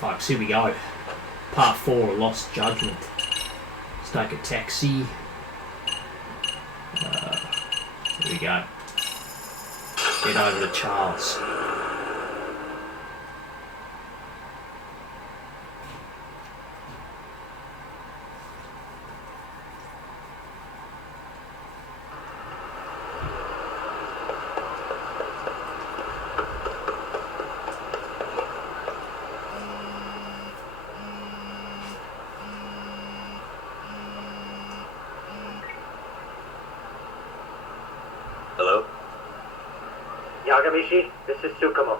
Folks, here we go. Part 4, Lost Judgment. Let's take a taxi. Here we go. Get over to Charles. Hello? Yagamishi, this is Tsukumo.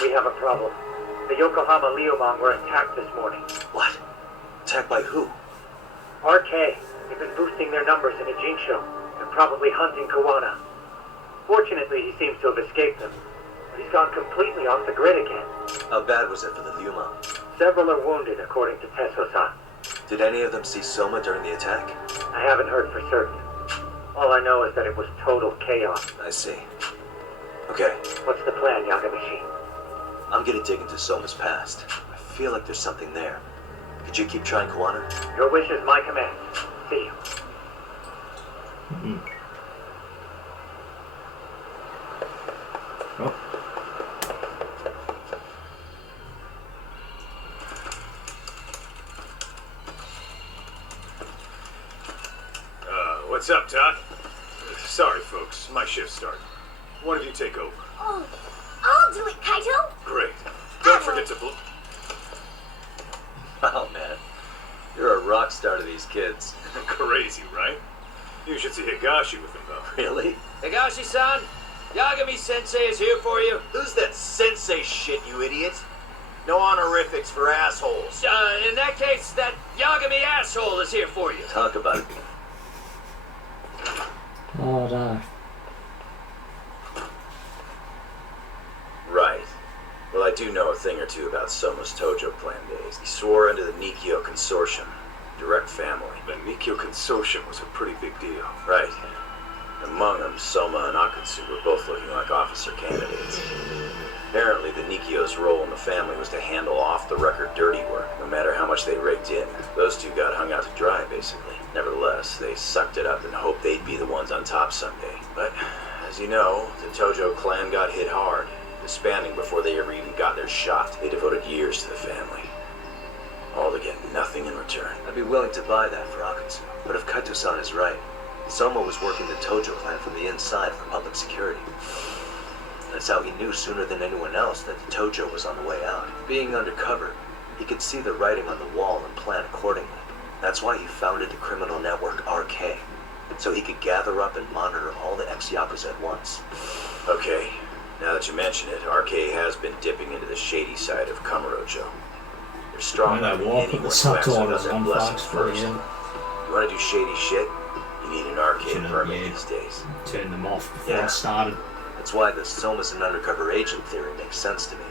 We have a problem. The Yokohama Leomon were attacked this morning. What? Attacked by who? RK. They've been boosting their numbers in Ajinsho. They're probably hunting Kawana. Fortunately, he seems to have escaped them. But he's gone completely off the grid again. How bad was it for the Leomon? Several are wounded, according to Tesso-san. Did any of them see Soma during the attack? I haven't heard for certain. All I know is that it was total chaos. I see. Okay, What's the plan, Yagamishi? I'm gonna dig into Soma's past. I feel like there's something there. Could you keep trying Kawana? Your wish is my command. See you. Mm-hmm. Oh. What's up, Doc? Sorry, folks. My shift started. One of you take over. Oh, I'll do it, Kaito. Great. Don't forget to Oh man, you're a rock star to these kids. Crazy, right? You should see Higashi with him, though. Really? Higashi-san, Yagami-sensei is here for you. Who's that sensei shit, you idiot? No honorifics for assholes. In that case, that Yagami asshole is here for you. Talk about it. Oh no. Right. Well, I do know a thing or two about Soma's Tojo clan days. He swore under the Nikyo Consortium. Direct family. The Nikyo Consortium was a pretty big deal. Right. Among them, Soma and Akatsu were both looking like officer candidates. Apparently, the Nikyo's role in the family was to handle off-the-record dirty work, no matter how much they raked in. Those two got hung out to dry, basically. Nevertheless, they sucked it up and hoped they'd be the ones on top someday. But, as you know, the Tojo clan got hit hard, disbanding before they ever even got their shot. They devoted years to the family, all to get nothing in return. I'd be willing to buy that for Akatsu. But if Kaito-san is right, Soma was working the Tojo clan from the inside for public security. That's how he knew sooner than anyone else that the Tojo was on the way out. Being undercover, he could see the writing on the wall and plan accordingly. That's why he founded the criminal network RK, so he could gather up and monitor all the ex-Yakuza at once. Okay, now that you mention it, RK has been dipping into the shady side of Kamurocho. They're strong I enough know, I'll put the subtitles on blessings folks for first. you. You want to do shady shit? You need an arcade permit these days. Turn them off before I started. That's why the Soma's an undercover agent theory makes sense to me.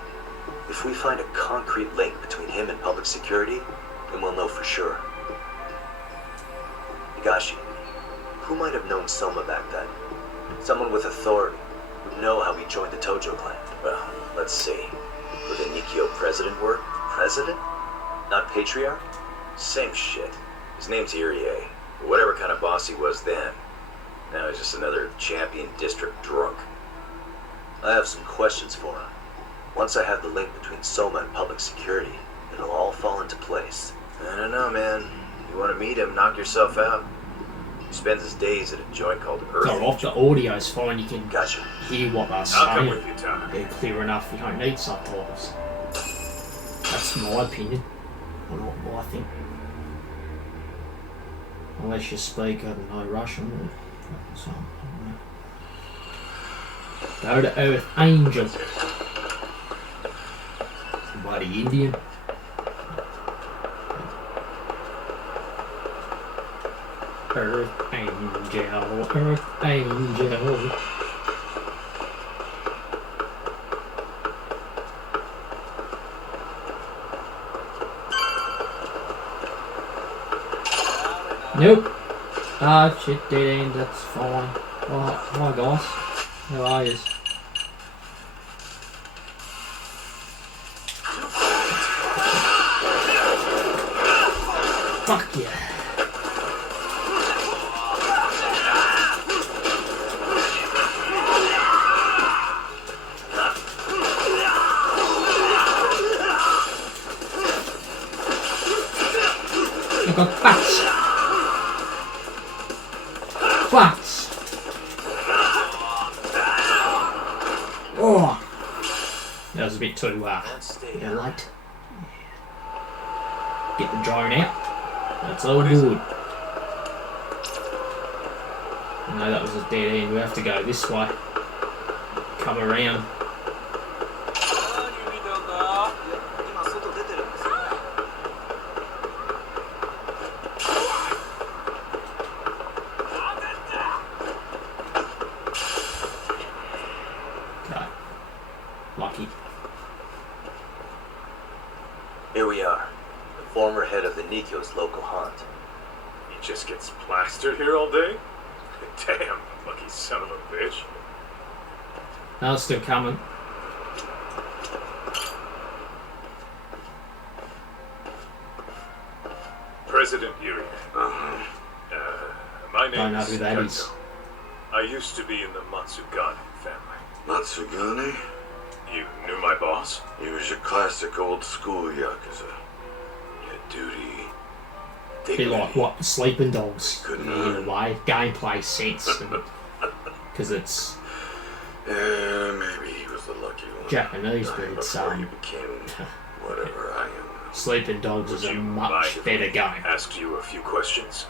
If we find a concrete link between him and public security, then we'll know for sure. Higashi, who might have known Soma back then? Someone with authority, who'd know how he joined the Tojo clan. Well, let's see. Would the Nikyo president work? President? Not patriarch? Same shit. His name's Irie. Whatever kind of boss he was then. Now he's just another champion district drunk. I have some questions for him. Once I have the link between Soma and public security, it'll all fall into place. I don't know, man. You want to meet him, knock yourself out. He spends his days at a joint called Earth. So off the audio's fine, you can Gotcha. hear what they're I'll come saying. with you, Tom. They're clear enough, you don't need subtitles. That's my opinion. Or not what I think. Unless you speak, I don't know, Russian or something. Go to Earth Angel. Somebody Indian. Earth Angel, Earth Angel. Nope. Ah, shit, dead end, that's fine. Well, hi guys. How are yous? Fuck yeah. I got bats. Bats. Oh. That was a bit too light. Get the drone out. That's all good. No, that was a dead end. We have to go this way. Come around. Okay. Lucky. Here we are. The former head of the Nikio's local haunt. He just gets plastered here all day? Damn, lucky son of a bitch. No, it's still coming. President Yuri. My Don't name know is who that Kaito. is. I used to be in the Matsugane family. Matsugane? You knew my boss? He was your classic old school Yakuza. Your duty. Bit like what? Sleeping Dogs. Good In a man. way. Gameplay sense. Because it's Yeah, maybe he was the lucky one. Japanese, but Dying it's before you became whatever I am. Sleeping Dogs is a much better game. Ask you a few questions.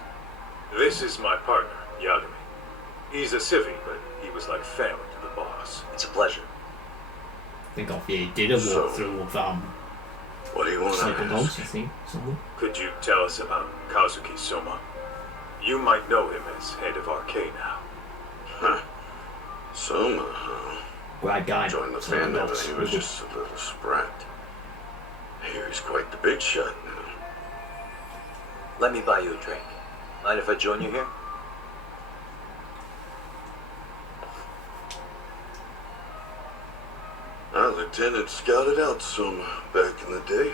This is my partner, Yagami. He's a civvy, but he was like family to the boss. It's a pleasure. I think I did a So, walkthrough of What do you want Sleeping to Dogs, ask? I think. Somewhere. Could you tell us about Kazuki Soma? You might know him as head of RK now. Huh. Soma, huh? Great game. Joined the Sleeping family when Dogs. he was just a little sprat. Here he's quite the big shot now. Let me buy you a drink. Mind if I join you here? Our lieutenant scouted out Soma back in the day.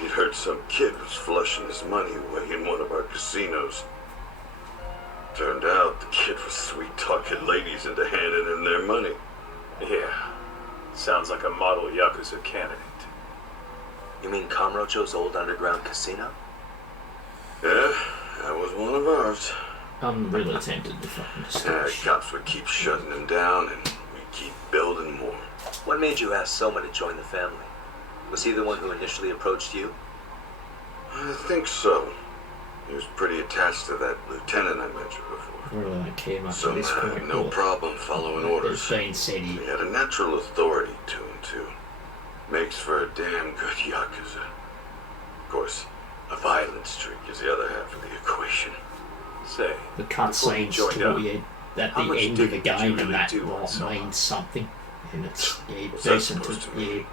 He'd heard some kid was flushing his money away in one of our casinos. Turned out the kid was sweet-talking ladies into handing him their money. Yeah. Sounds like a model Yakuza candidate. You mean Kamurocho's old underground casino? Yeah, that was one of ours. I'm really tempted to fucking Yeah, stop. cops would keep shutting him down and we'd keep building more. What made you ask Soma to join the family? Was he the one who initially approached you? I think so. He was pretty attached to that lieutenant I mentioned before. I really don't care much at Soma this had point. no but problem following It's orders. been said He he had a natural authority to him, too. Makes for a damn good Yakuza. Of course, a violent streak is the other half of the equation. Say, the before you cutscenes joined up, toward at how the much end of the digging did you game really and that do on like, Soma? means something. And it's What's that decent to supposed to mean?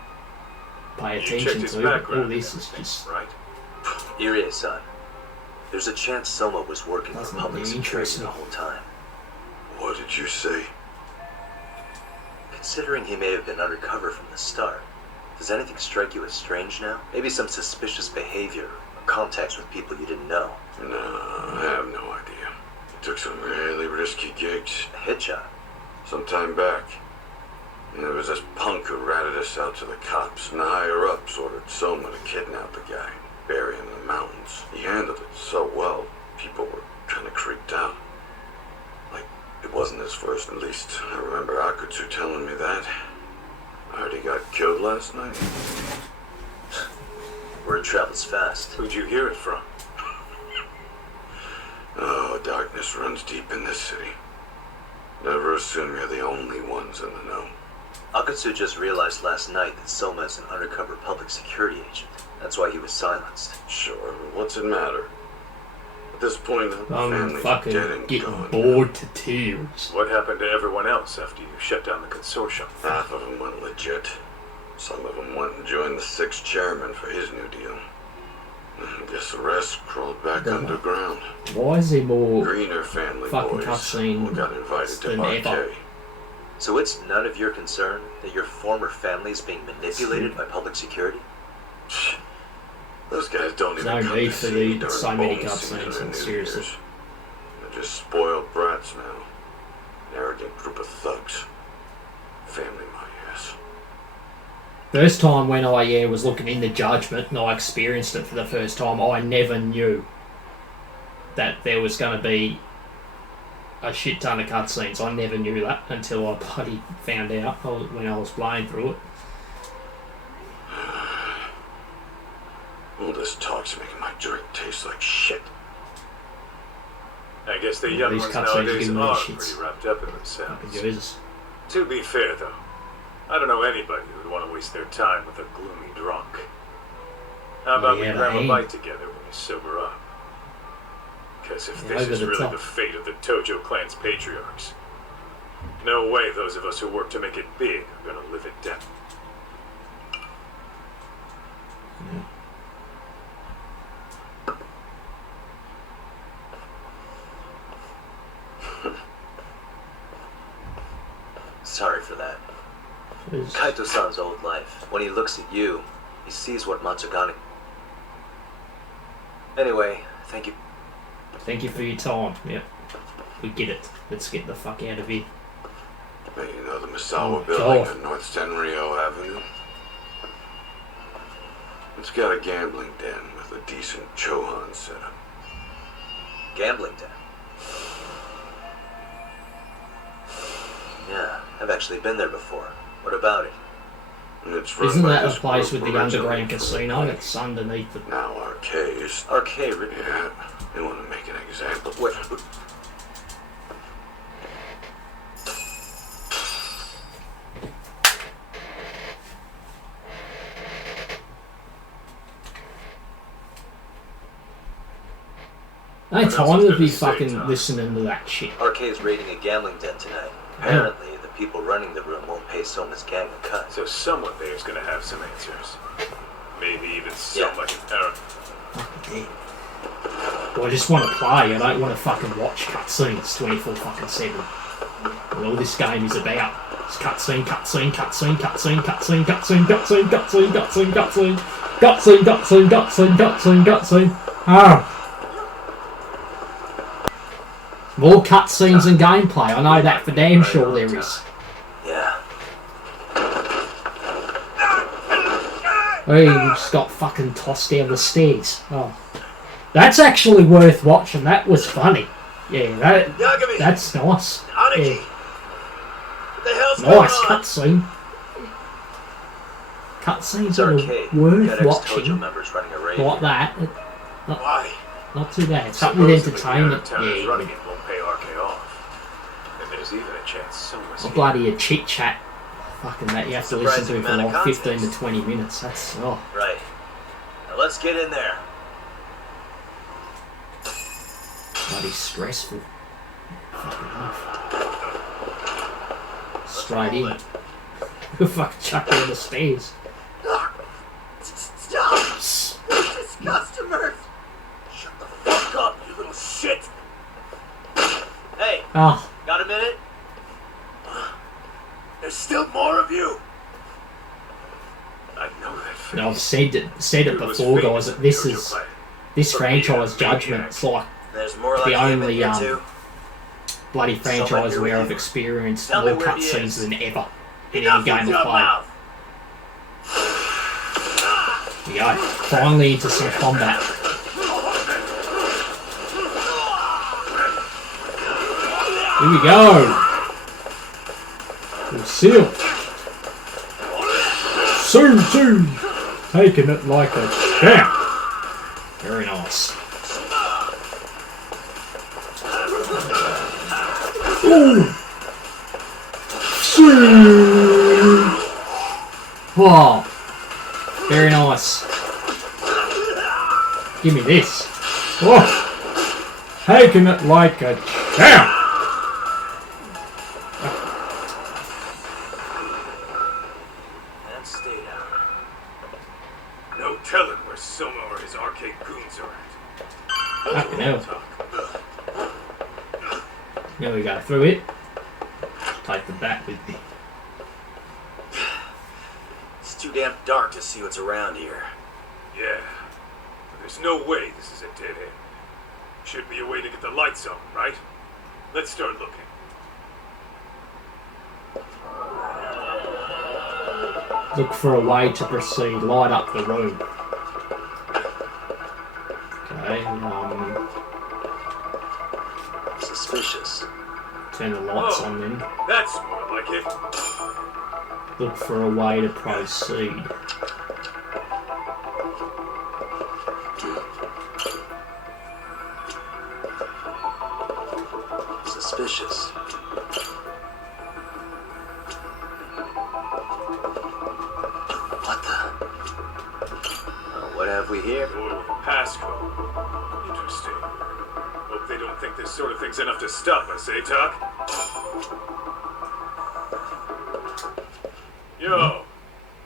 pay You attention checked his to. But all background, this is just right? Irie-san. There's a chance Soma was working for Doesn't public really security interest the me. whole time. What did you say? Considering he may have been undercover from the start, does anything strike you as strange now? Maybe some suspicious behavior or contacts with people you didn't know? No, I have no idea. He took some really risky gigs. A hit job? Some time back. And there was this punk who ratted us out to the cops, and the higher-ups ordered Soma to kidnap the guy, bury him in the mountains. He handled it so well, people were kind of creeped out. Like, it wasn't his first, at least I remember Akutsu telling me that. I heard he got killed last night. Word travels fast. Who'd you hear it from? Oh, darkness runs deep in this city. Never assume you're the only ones in the know. Akutsu just realized last night that Soma is an undercover public security agent. That's why he was silenced. Sure, but what's it matter? At this point, the I'm family's fucking dead and getting gone. bored to tears. What happened to everyone else after you shut down the consortium? Half of them went legit. Some of them went and joined the sixth chairman for his new deal. I guess the rest crawled back Yeah. underground. Why is there more Greener family fucking boys cutscene all got invited to than RK. ever? So it's none of your concern that your former family is being manipulated by public security? Those guys don't There's even no come need to for see the during so many bone season cutscenes, and New seriously. Year's. They're just spoiled brats now. An arrogant group of thugs. Family, my ass. First time when I was looking into Judgment and I experienced it for the first time, I never knew that there was going to be a shit ton of cutscenes. I never knew that until I bloody found out when I was playing through it. All this talk's making my drink taste like shit. I guess the Yeah, young these ones cutscenes nowadays give me the are shits. pretty wrapped up in Fucking themselves. Jesus. To be fair, though, I don't know anybody who would want to waste their time with a gloomy drunk. How about we Yeah, grab a they bite together when you sober up? Because if Yeah, this over is the really top. the fate of the Tojo clan's patriarchs, no way those of us who work to make it big are gonna live it down. Sorry for that. Jesus. Kaito-san's old life. When he looks at you, he sees what Matsugane... Anyway, thank you. Thank you for your time. Yep. We get it. Let's get the fuck out of here. Hey, you know the Misawa Oh, building God. on North Senryo Avenue? It's got a gambling den with a decent Chohan setup. Gambling den. Yeah, I've actually been there before. What about it? And it's run Isn't by that a this place group with the originally underground from casino? the It's underneath the... now arcades. Arcade. Yeah, they want to make an example. Wait. Ain't What else time is to there be to say, fucking Tom? listening to that shit. Arcade's raiding a gambling den tonight. Apparently, the people running the room won't pay Soma's gang a cut. So someone there's gonna have some answers. Maybe even so Yeah. much apparent. Well, I just want to play. I don't want to fucking watch cutscenes 24 fucking 7. And all this game is about. It's cutscene, cutscene, cutscene, cutscene, cutscene, cutscene, cutscene, cutscene, cutscene, cutscene, cutscene, cutscene, cutscene, cutscene, cutscene. Ah. More cutscenes and gameplay. I know that for damn sure there is. Yeah. Oh, he just got fucking tossed down the stairs. Oh. That's actually worth watching. That was funny. Yeah, Yagami! that's nice. Aniki! Yeah. What the hell's Nice going on? cutscene. Cutscenes It's are arcade. worth Got ex-Tojo watching. members running a raid. Like that. Why? Not too bad. Something with Supposedly, entertainment. the out-of-towners Yeah, running it won't pay RK off. And there's even a chance someone's not bloody a chit chat. Fucking that you have to listen to Surprising for amount of like 15 to context. 20 minutes. That's Right. Now let's get in there. bloody stressful. Fucking straight in. Fucking chuck down the stairs. Stop! It's customers! Shut the fuck up, you little shit! Hey, Oh, got a minute? There's still more of you! I know that face. no, I've said it was before, famous guys. in That the this Tojo is clan. this But franchise the, Judgment. It's like There's more The like him in only, here too. bloody franchise here where with I've you. experienced Tell me more where he cutscenes is. than ever in Enough any with game your I've played. mouth! Here we go. Finally into some combat. Here we go. Lucille. Soon. Taking it like a champ. Very nice. Ooh. Soon. Wow. Very nice. Give me this. Oh. Taking it like a champ. And stay down. No telling where Soma or his arcade goons are at. Fucking hell. Talk. There we go. Through it. Take the bat with me. It's too damn dark to see what's around here. Yeah. no way this is a dead end. Should be a way to get the lights on, right? Let's start looking. Look for a way to proceed. Light up the room. Okay, Suspicious. turn the lights on then. That's more like it. Look for a way to proceed. Suspicious. What the? What have we here? Door with a passcode. Interesting. Hope they don't think this sort of thing's enough to stop us, eh, Doc? Yo.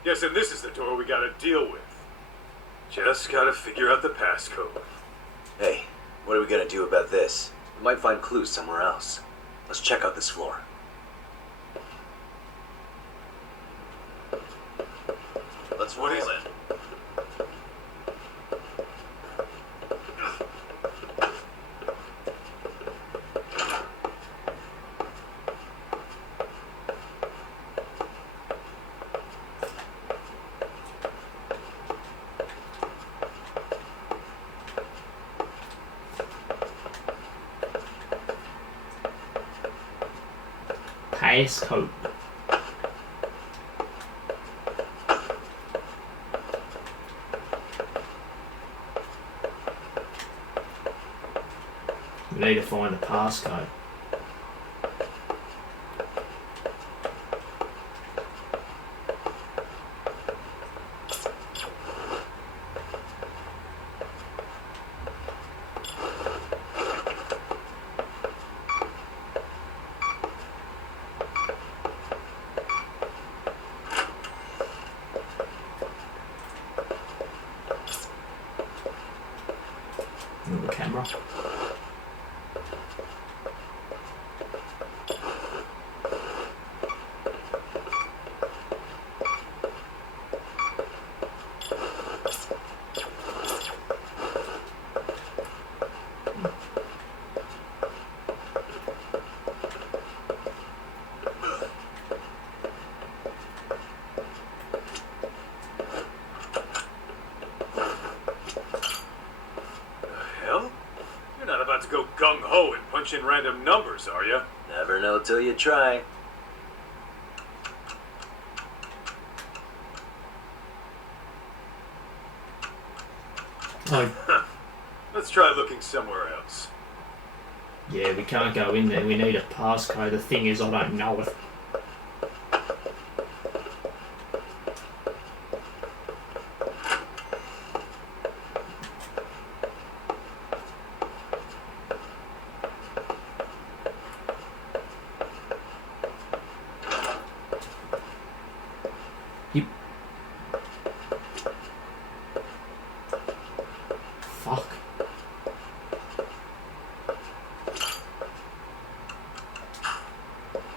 Guessing this is the door we gotta deal with. Just gotta figure out the passcode. Hey, what are we gonna do about this? We might find clues somewhere else. Let's check out this floor. Let's roll What is in. Passcode. We need to find a passcode. The camera. Hell? You're not about to go gung-ho and punch in random numbers, are you? Never know till you try. Oh, Let's try looking somewhere else. yeah, we can't go in there. We need a passcode. The thing is, I don't know it. You... Fuck.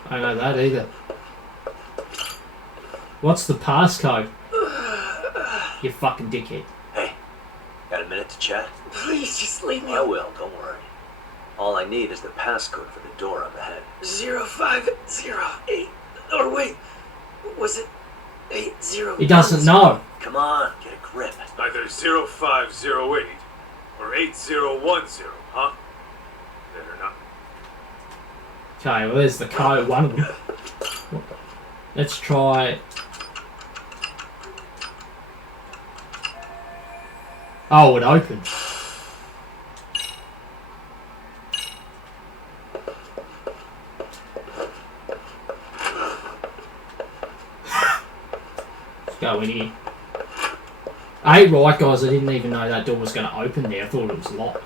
I don't know that either. What's the passcode? You fucking dickhead. Hey, got a minute to chat? Please just leave me I will, don't worry. All I need is the passcode for the door on the head. 0508. Or wait, was it 80? He doesn't know. Come on, get a grip. Either 0508 or 8010, huh? Better not. Okay, well there's the code, one of them. Let's try... Oh, it opened. Let's go in here. Hey, right guys, I didn't even know that door was going to open there. I thought it was locked.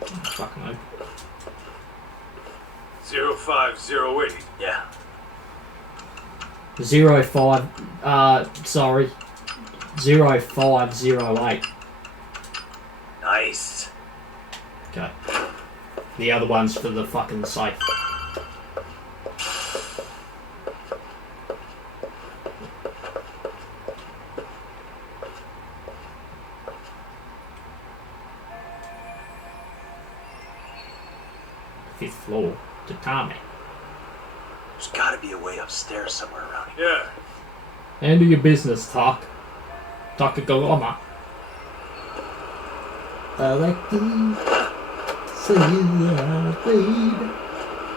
Fucking open. 0508. Yeah. 05, sorry. 0508. Nice. Okay. The other one's for the fucking safe. 5th floor to tarmac. There's gotta be a way upstairs somewhere around here. Yeah. Handle your business, Tuck. Takagoma. I like to see you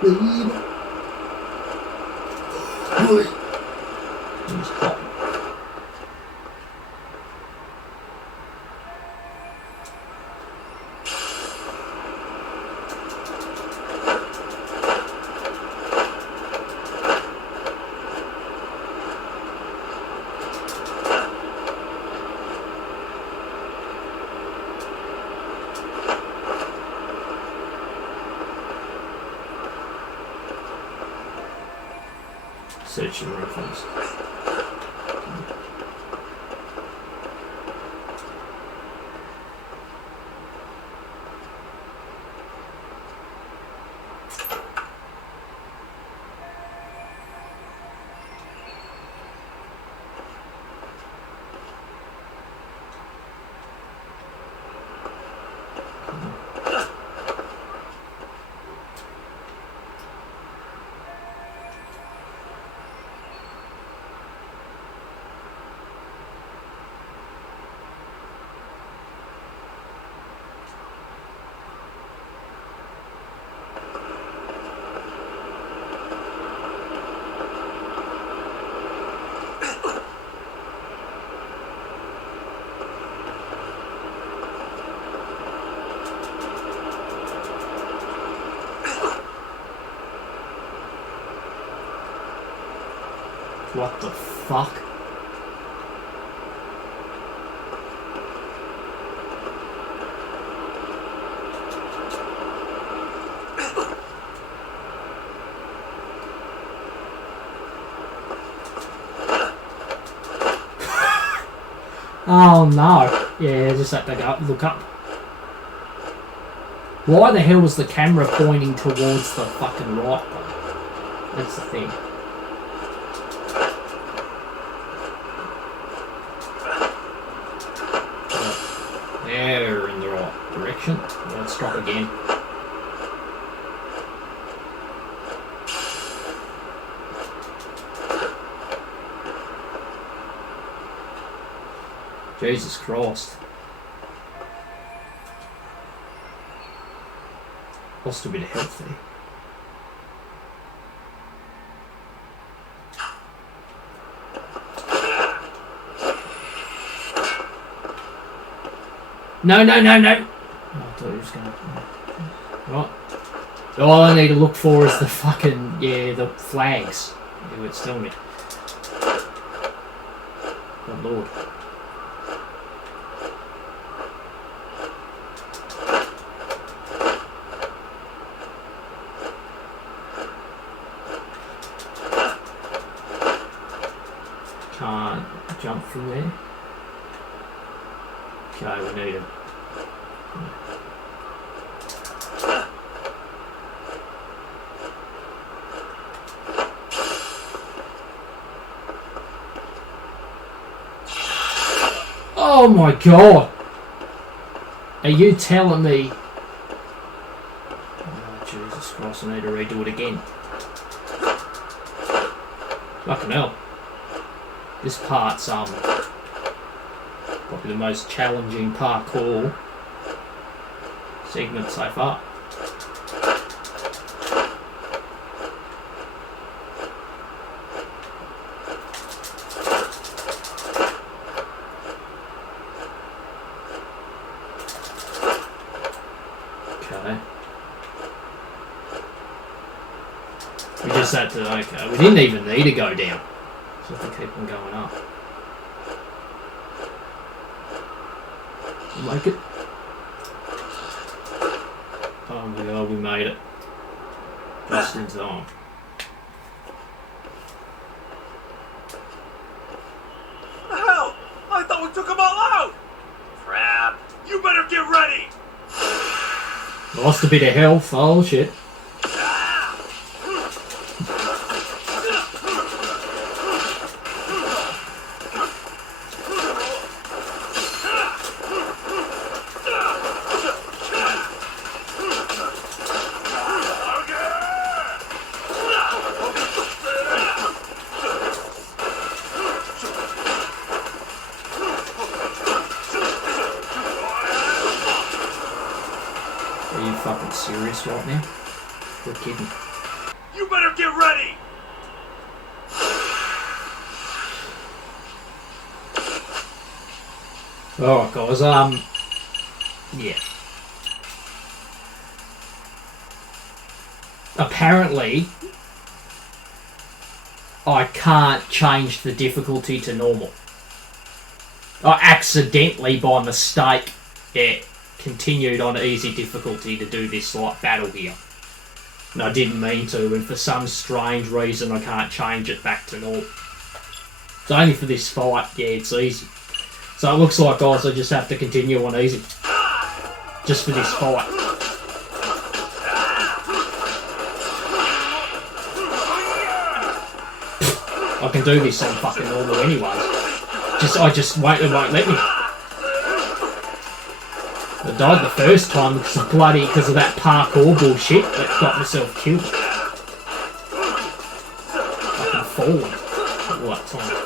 bleed. It's hot. Search your reference. What the fuck? Oh no. Yeah, just have to go look up. Why the hell was the camera pointing towards the fucking right though? That's the thing. They're in the right direction. Let's drop again. Jesus Christ. Lost a bit of health there. No. Oh, I thought he was going to... Right. All I need to look for is the fucking... Yeah, the flags. Yeah, it's telling me. Good Lord. Can't jump from there. Okay, we need him. Oh my god! Are you telling me? Oh Jesus Christ, I need to redo it again. Fucking hell. This part's probably the most challenging parkour segment so far. Okay. We just had to, okay, we didn't even need to go down. So we have to keep on going up. Make it. Oh my god, we made it. Just in time. The hell? I thought we took them all out! Crap. You better get ready! Lost a bit of health, oh shit. fucking serious right now? You're kidding. You better get ready! Alright guys, yeah. Apparently, I can't change the difficulty to normal. I accidentally, by mistake, continued on easy difficulty to do this like battle here. And I didn't mean to, and for some strange reason I can't change it back to normal. It's only for this fight, yeah, it's easy. So it looks like, guys, I just have to continue on easy. Just for this fight. I can do this on fucking normal anyway. I just won't let me. I died the first time because of that parkour bullshit that got myself killed. Fucking falling all that time.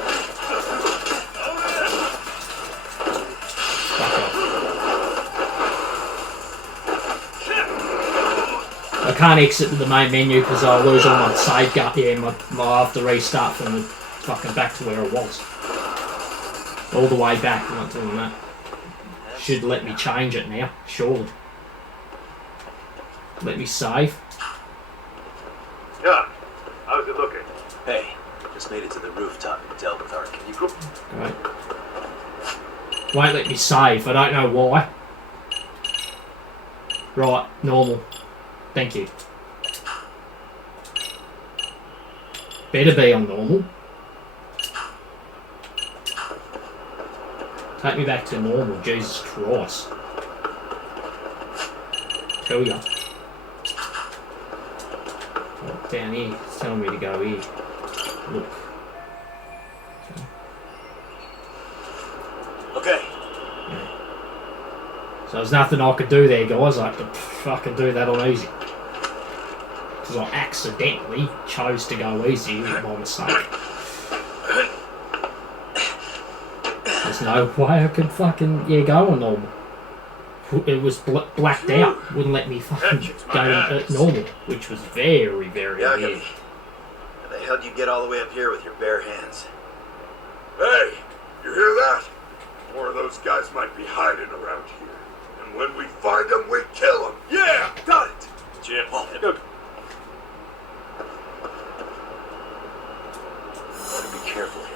I can't exit to the main menu because I'll lose all my save gun. Yeah, I'll have to restart from the fucking back to where I was. All the way back, I'm not doing that. Should let me change it now, surely. Let me save. Yeah, how's it looking? Hey, just made it to the rooftop and dealt with our... Can you go? Right. Won't let me save, I don't know why. Right, normal. Thank you. Better be on normal. Take me back to normal, Jesus Christ. Tell ya. Oh, down here, it's telling me to go here. Look. Okay. Yeah. So there's nothing I could do there, guys. I have to fucking do that on easy. Because I accidentally chose to go easy by mistake. There's no way I could fucking, go on normal. It was blacked out. Wouldn't let me fucking go normal. Which was very, very weird. How the hell do you get all the way up here with your bare hands? Hey, you hear that? More of those guys might be hiding around here. And when we find them, we kill them. Yeah, got it! Jim, good. Gotta be careful here.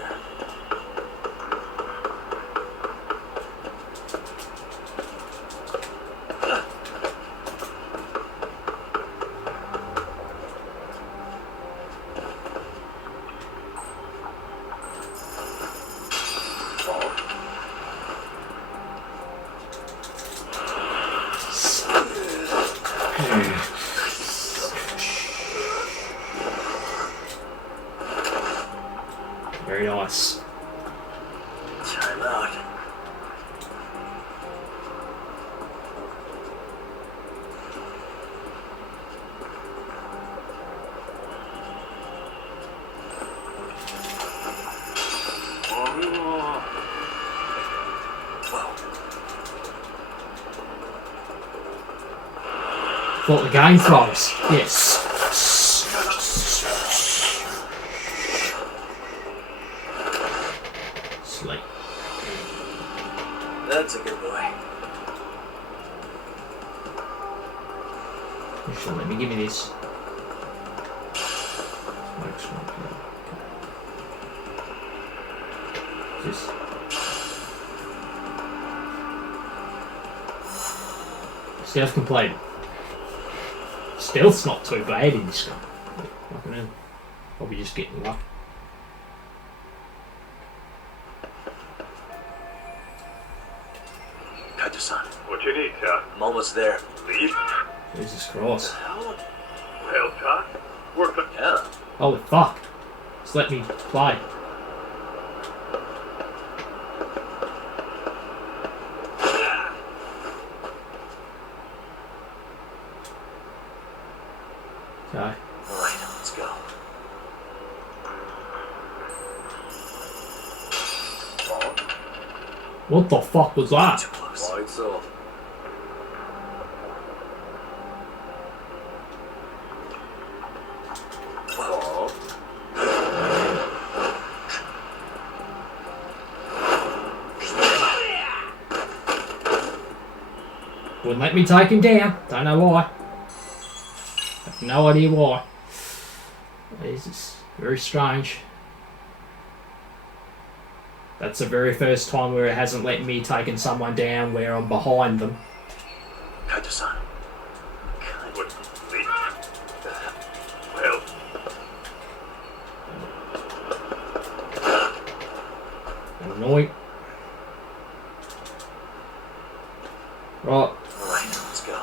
Very nice. Time out. Thought the game froze. Yes. Sleep. That's a good boy. Sure, let me give me this. Just. Stealth completed. Stealth's not too bad in this game. Fucking hell. Probably just getting lucky. Kaito-san, What you need, Todd? I'm almost there. Leave? Jesus Christ. Hell? Well, Todd, worth it. Yeah. Holy fuck. Just let me play. Okay. Alright, let's go. What the fuck was that? Too close. Lights off. Wouldn't let me take him down. Don't know why. Have no idea why. It's very strange. That's the very first time where it hasn't let me taking someone down where I'm behind them. Kaito-san. What? Well, Annoying. Right. Alright, let's go.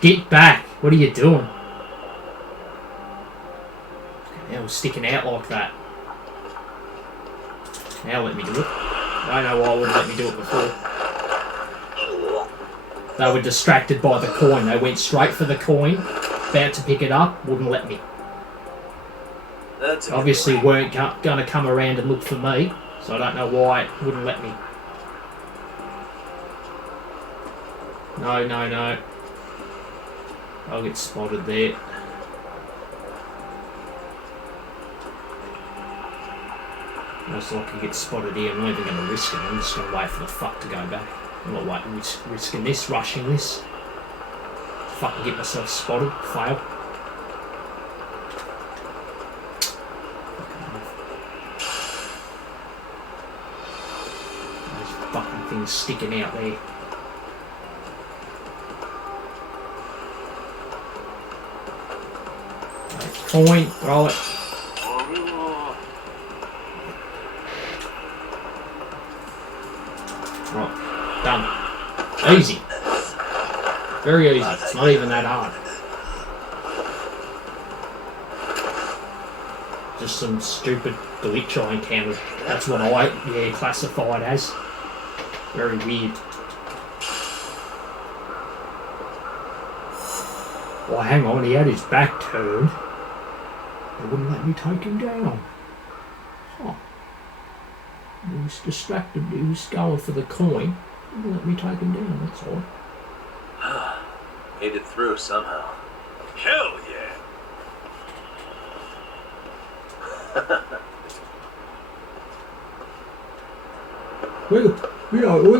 Get back. What are you doing? It was sticking out like that. Now let me do it. I don't know why I wouldn't let me do it before. They were distracted by the coin. They went straight for the coin, about to pick it up, wouldn't let me. That's Obviously weren't going to come around and look for me, so I don't know why it wouldn't let me. No, no, no. I'll get spotted there. Most likely get spotted here. I'm not even going to risk it. I'm just going to wait for the fuck to go back. I'm not waiting, risking this, rushing this. Fucking get myself spotted. Fail. Those fucking things sticking out there. Coin, roll it. Right, done. Easy. Very easy. It's not even that hard. Just some stupid glitch I encountered. That's what I classify it as. Very weird. Well, hang on, he had his back turned. They wouldn't let me take him down. Huh. He was distracted. He was going for the coin. They wouldn't let me take him down, that's all. Made it through somehow. hell yeah. We're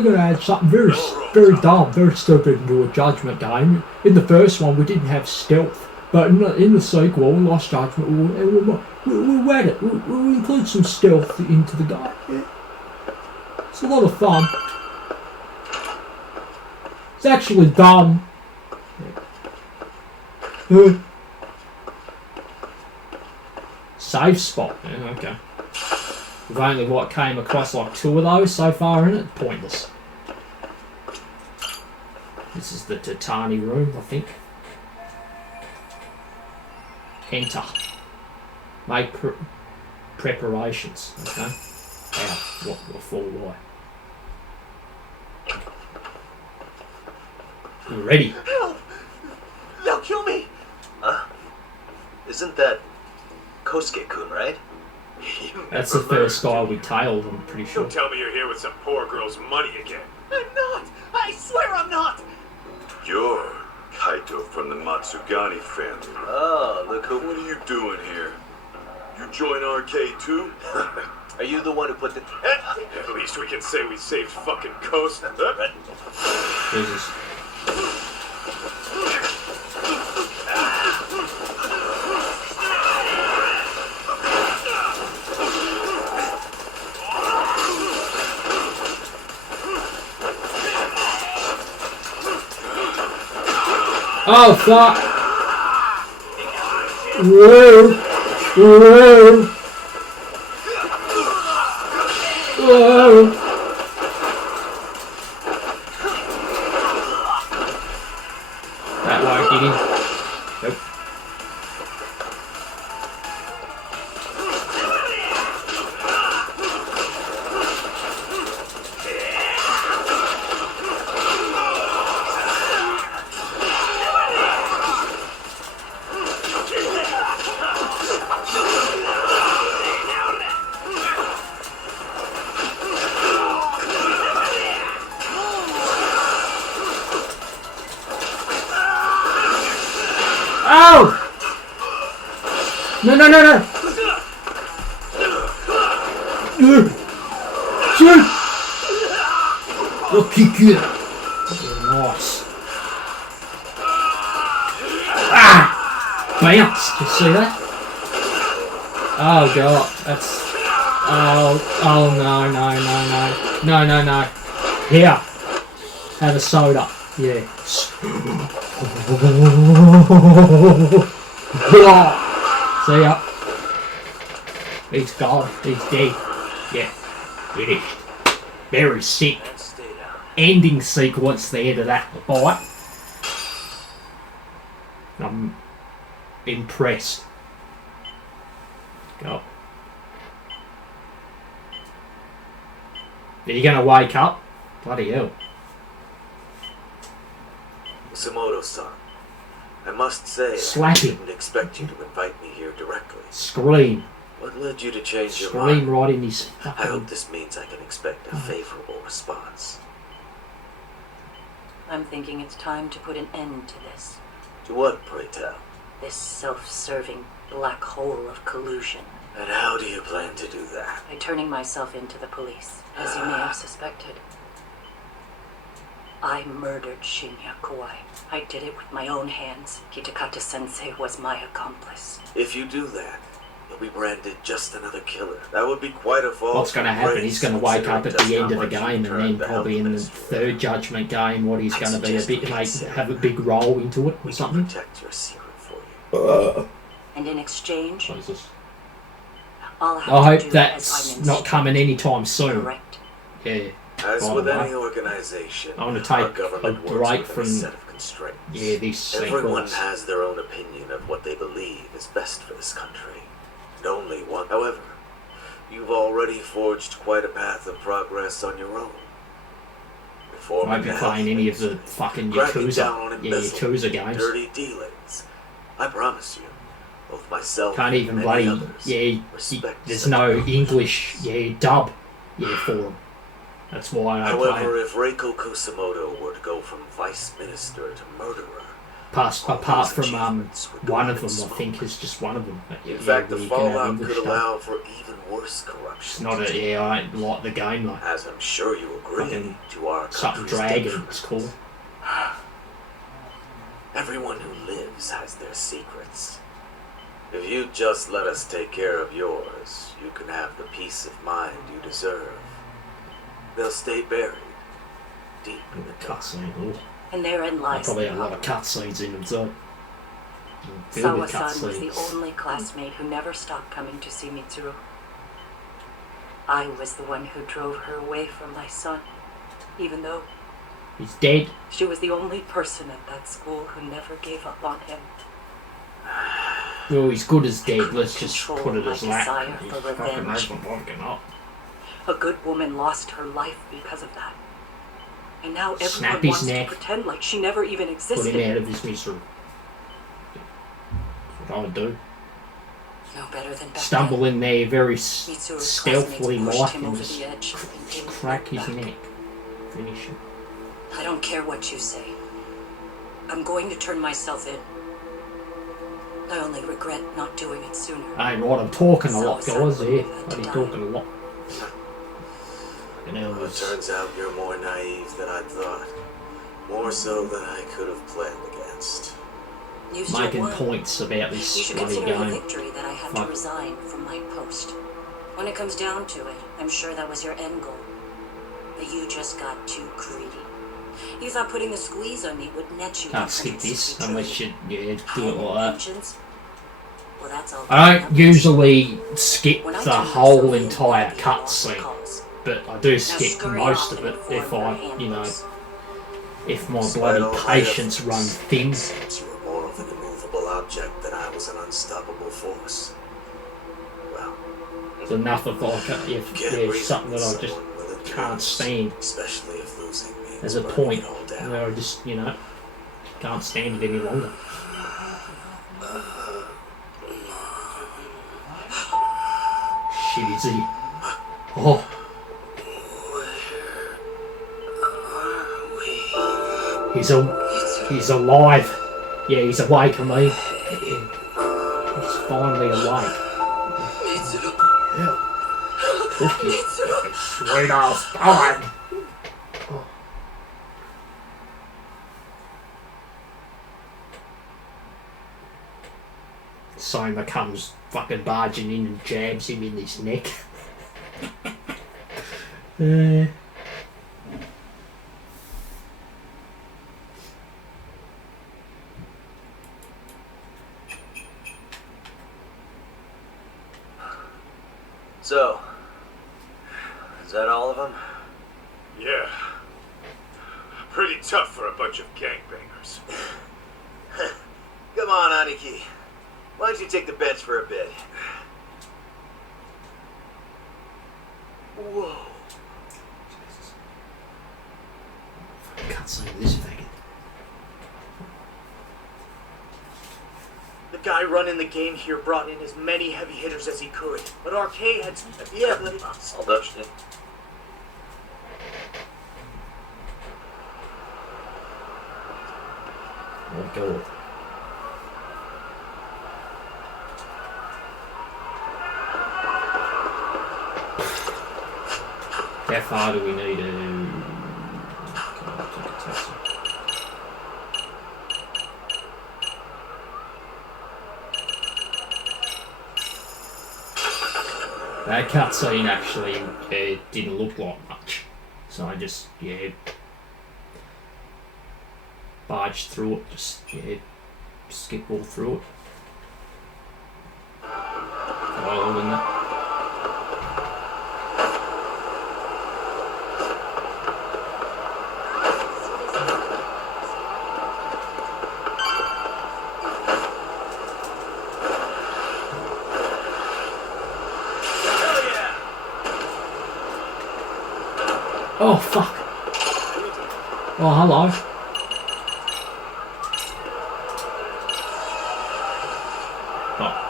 going to add something very dumb, very stupid into a judgment game. In the first one, we didn't have stealth. But in the sequel, Lost Judgment, we'll add it. We'll include some stealth into the game. Yeah. It's a lot of fun. It's actually dumb. Save spot. Yeah, okay. We've only came across like 2 of those so far in it. Pointless. This is the Tatani room, I think. Enter. Make preparations. Okay. How? What for? Why? You ready? Help! They'll kill me! Huh? Isn't that Kosuke-kun, right? That's the first guy we tailed, I'm pretty sure. Don't tell me you're here with some poor girl's money again. I'm not! I swear I'm not! You're Kaito from the Matsugani family. Oh, look who... What are you doing here? You join RK too? Are you the one who put the... At least we can say we saved fucking Coast. Jesus. Oh fuck! Whoa! Whoa! Whoa! That won't get him. Nope. Oh! No, no, no, no! Shoot! I'll kick you. Yeah, nice. Ah! Bounce! Did you see that? Oh god, that's... Oh no. Here. Have a soda. Yeah. See ya. He's gone. He's dead. Yeah. Finished. Very sick. Ending sequence there to that fight. I'm impressed. Go. Are you going to wake up? Bloody hell. Kusumoto-san, I must say, Slap I him. didn't expect you to invite me here directly. Scream. What led you to change your Scream mind? right in his I fucking... hope this means I can expect a favorable response. I'm thinking it's time to put an end to this. To what, pray tell? This self-serving black hole of collusion. And how do you plan to do that? By turning myself into the police, as you may have suspected. I murdered Shinya Kawai. I did it with my own hands. Kitakata-sensei was my accomplice. If you do that, you'll be branded just another killer. That would be quite a fall. What's going to happen? He's going to wake up at the end of the game, and then probably in the third judgment game, what he's going to be a bit, have a big role into it or something. Protect your secret for you. And in exchange, Jesus. I'll have I to hope do that's as I'm not coming anytime soon. Correct. Yeah. As By with the any way, organization, I want to our take government a works break within from a set of constraints. this Everyone sequence. has their own opinion of what they believe is best for this country, and only one. However, you've already forged quite a path of progress on your own. I won't be playing any of the fucking Yakuza games. Dirty dealings. I promise you, both myself Can't even and bloody, many others there's no English, dub, for them. That's why I play However, it. if Reiko Kusumoto were to go from vice minister to murderer, Apart from achievements would go one of even them, I think smoother. is just one of them. In fact, the where you can have fallout English could dub. allow for even worse It's corruption. not I don't like the game though. As I'm sure you agree Fucking to our Something country's Dragon, detriment. it's called. Everyone who lives has their secrets. If you just let us take care of yours, you can have the peace of mind you deserve. They'll stay buried, deep in the dark. Cutscene. Oh, And therein they lies probably the have a lot of problem. cutscenes in them too. Filled with Sawa-san was the cutscenes. only classmate who never stopped coming to see Mitsuru. I was the one who drove her away from my son, even though He's dead. she was the only person at that school who never gave up on him. Well, he's good as dead. Let's just Control put it as my that. desire He's for fucking revenge. fucking up. A good woman lost her life because of that. And now everyone Snap his wants neck. to pretend like she never even Put existed. him out of his misery. That's what I would do. No better than back Stumble then. in there very Mitsuru's stealthily classmates pushed like him and over just the edge and didn't crack look his back. neck. Finish him. I don't care what you say. I'm going to turn myself in. I only regret not doing it sooner. Hey, right, I'm talking a lot, Sawa-san guys. would Yeah, have had to bloody die. talking a lot. You know, Well, it turns out you're more naive than I thought. More so than I could have planned against. You still making won. points about You this should bloody consider it a game. victory that I had Fuck. to resign from my post. When it comes down to it, I'm sure that was your end goal. But you just got too greedy. You thought putting the squeeze on me would net you Can't skip this unless you do it like that. Well, that's all. I don't usually skip When I the turn whole myself in, entire I'll be lost cutscene, calls. but I do Now skip scurry most off of and it inform if your I, handlers. if my Despite bloody all my patience efforts, runs thin. You were more of an immovable object than I was an unstoppable force. Well, It's enough of like if get there's reason something that I someone just will abuse, can't stand. especially if losing me There's a will point bring it all down. where I just, can't stand it any longer. Shit, is he? Oh. He's alive. Yeah, he's awake, I mean. He's finally awake. Sweet ass bag. Soma comes fucking barging in and jabs him in his neck. So, is that all of them? Yeah. Pretty tough for a bunch of gangbangers. Come on, Aniki. Why don't you take the bench for a bit? Whoa. Cutscene this faggot. The guy running the game here brought in as many heavy hitters as he could, but RK had some... Yeah, I'll dutch it. Oh, go. How far do we need to... take a taxi. That cutscene actually didn't look like much, so I just barged through it, just skip all through it. Dialogue in that. Oh fuck! Oh hello. Oh.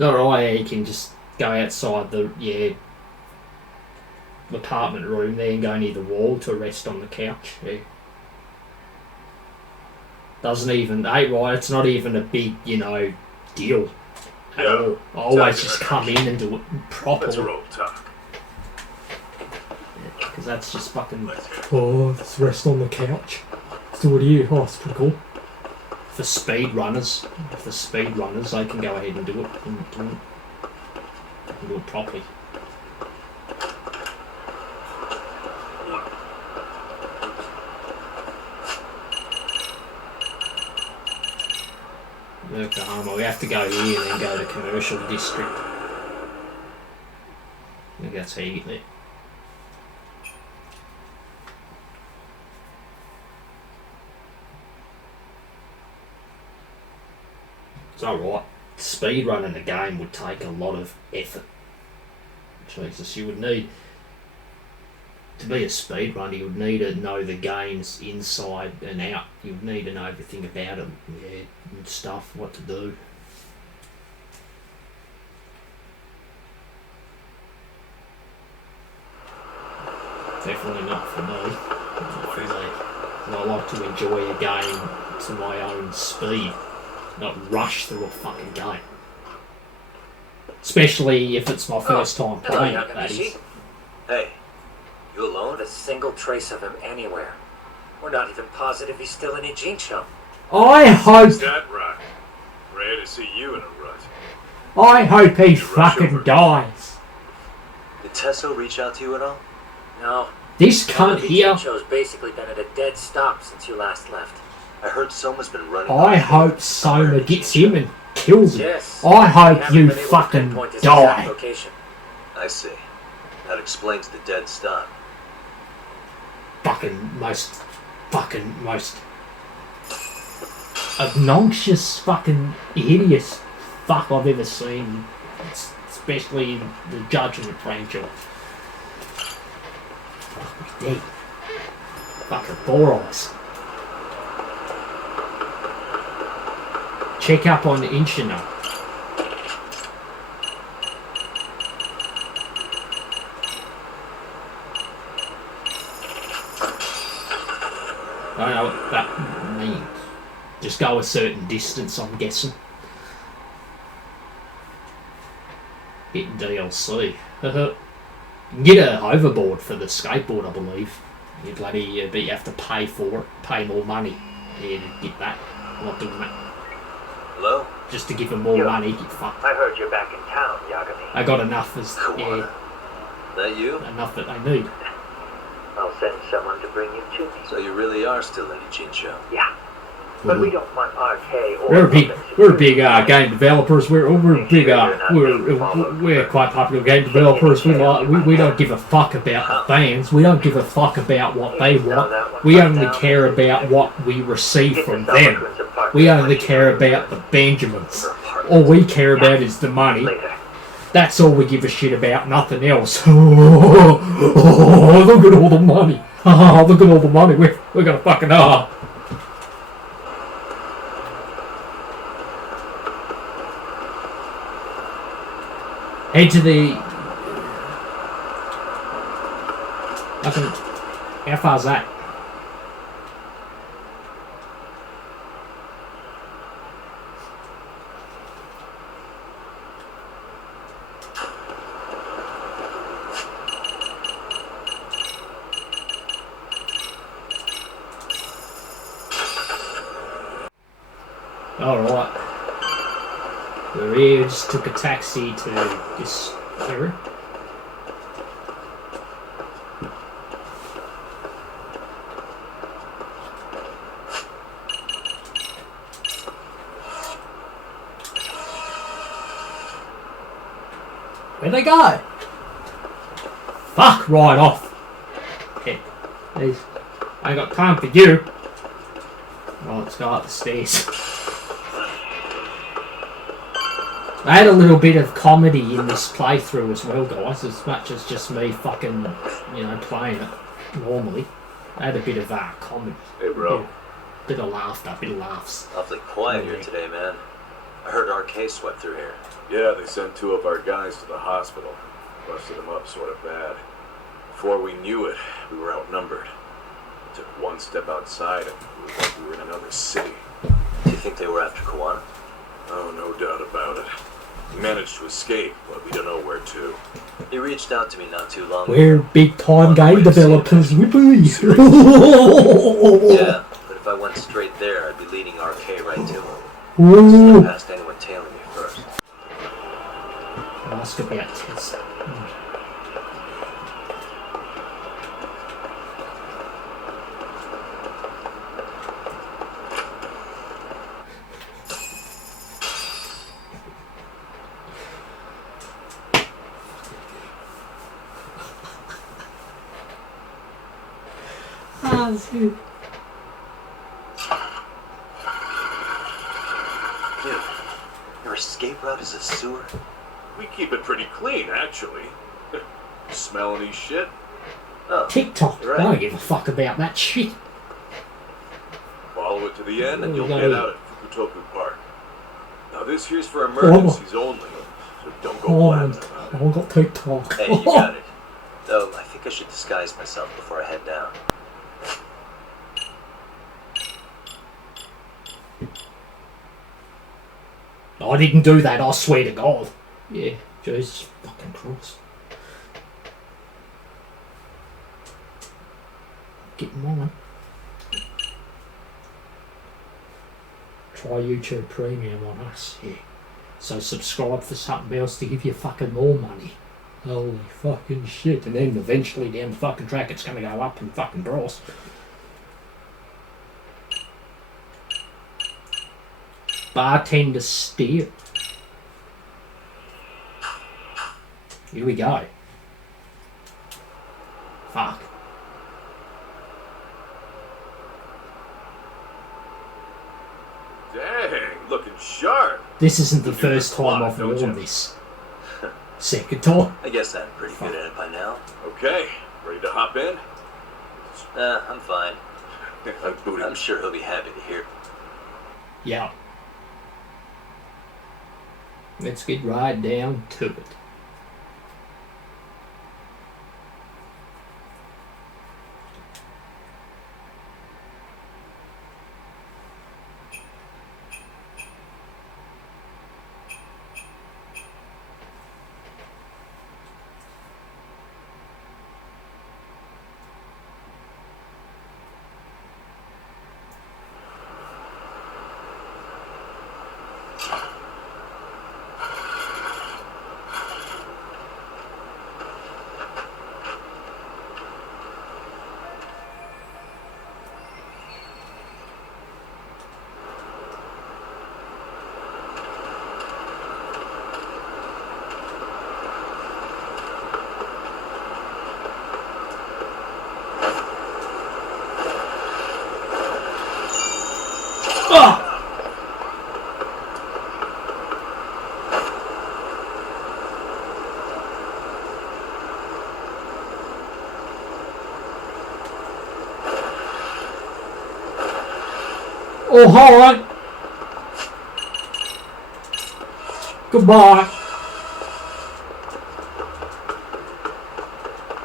Alright, you can just go outside the apartment room there and go near the wall to rest on the couch. Yeah. Doesn't even it's not even a big, deal at all. I always just come in and do it properly. Let's roll talk. Because that's just fucking let's rest on the couch. Let's do it here. Oh, it's pretty cool. For speed runners, they can go ahead and do it and do it properly. Oklahoma, we have to go here and then go to commercial district. I think that's how you get there. It's alright. Speed running a game would take a lot of effort. Jesus, you would need to be a speed runner. You would need to know the games inside and out. You would need to know everything about them, and stuff, what to do. Definitely not for me. Not for me. I like to enjoy a game to my own speed. Not rush through a fucking game. Especially if it's my first time playing it, that is. Hey, you alone? Not a single trace of him anywhere. We're not even positive he's still in Ijincho. I hope... Is that right? Rare to see you in a rut. I hope he fucking dies. Did Tesso reach out to you at all? No. This cunt here... Ijincho's basically been at a dead stop since you last left. I heard Soma's been running... I hope Soma gets him and kills him. Yes. I hope you fucking die. I see. That explains the dead stop. Most obnoxious fucking hideous fuck I've ever seen, especially in the Judgment franchise. Fuck me dead. Fucking four eyes. check up on Inchina. I don't know what that means. Just go a certain distance, I'm guessing. Getting DLC. You can get a hoverboard for the skateboard, I believe. You bloody, but you have to pay for it, pay more money. Yeah, to get that. I'm not doing that. Hello? Just to give them more money, get fucked. I heard you're back in town, Yagami. I got enough as Kawana. That you? enough that I need. I'll send someone to bring you to me. So you really are still in Ichincho? Yeah. But we don't want RK or... We're big game developers. We're quite popular game developers. We don't give a fuck about the fans. We don't give a fuck about what they want. We only care about what we receive from them. We only care about the Benjamins. All we care about is the money. That's all we give a shit about, nothing else. Oh, look at all the money. Oh, look at all the money. We're gonna fucking head to the... How far's that? Alright. We're here, just took a taxi to this area. Where'd they go? Fuck right off. Okay. I ain't got time for you. Well, let's go up the stairs. I had a little bit of comedy in this playthrough as well, guys, as much as just me fucking, playing it normally. I had a bit of comedy. Hey, bro. Bit of laughter, bit of laughs. Awfully quiet here today, man. I heard RK swept through here. Yeah, they sent 2 of our guys to the hospital. Busted them up sort of bad. Before we knew it, we were outnumbered. We took one step outside and it was like we were in another city. Do you think they were after Kawana? Oh, no doubt about it. We managed to escape, but we don't know where to. He reached out to me not too long ago. We're big-time game developers, yippee! Yeah, but if I went straight there, I'd be leading RK right to him. Ooh. Past anyone tailing me first. Ask about Tess. Dude, your escape route is a sewer? We keep it pretty clean, actually. Smell any shit? Oh, TikTok. right. I don't give a fuck about that shit. Follow it to the end and Oh, you'll yeah. get out at Fukutoku Park. Now this here's for emergencies only, so don't go blabbing about it. I got TikTok. Hey, you got it. Though, I think I should disguise myself before I head down. I didn't do that, I swear to God. Yeah, Jesus fucking Christ. Get mine. Try YouTube Premium on us, yeah. So subscribe for something else to give you fucking more money. Holy fucking shit. And then eventually down the fucking track it's gonna go up in fucking price. Bartender steer. Here we go. Fuck. Dang, looking sharp. This isn't the first time I've worn this. Second time. I guess I'm pretty good at it by now. Okay, ready to hop in? I'm fine. I'm booting. I'm sure he'll be happy to hear. Yeah. Let's get right down to it. Oh, hi. Goodbye.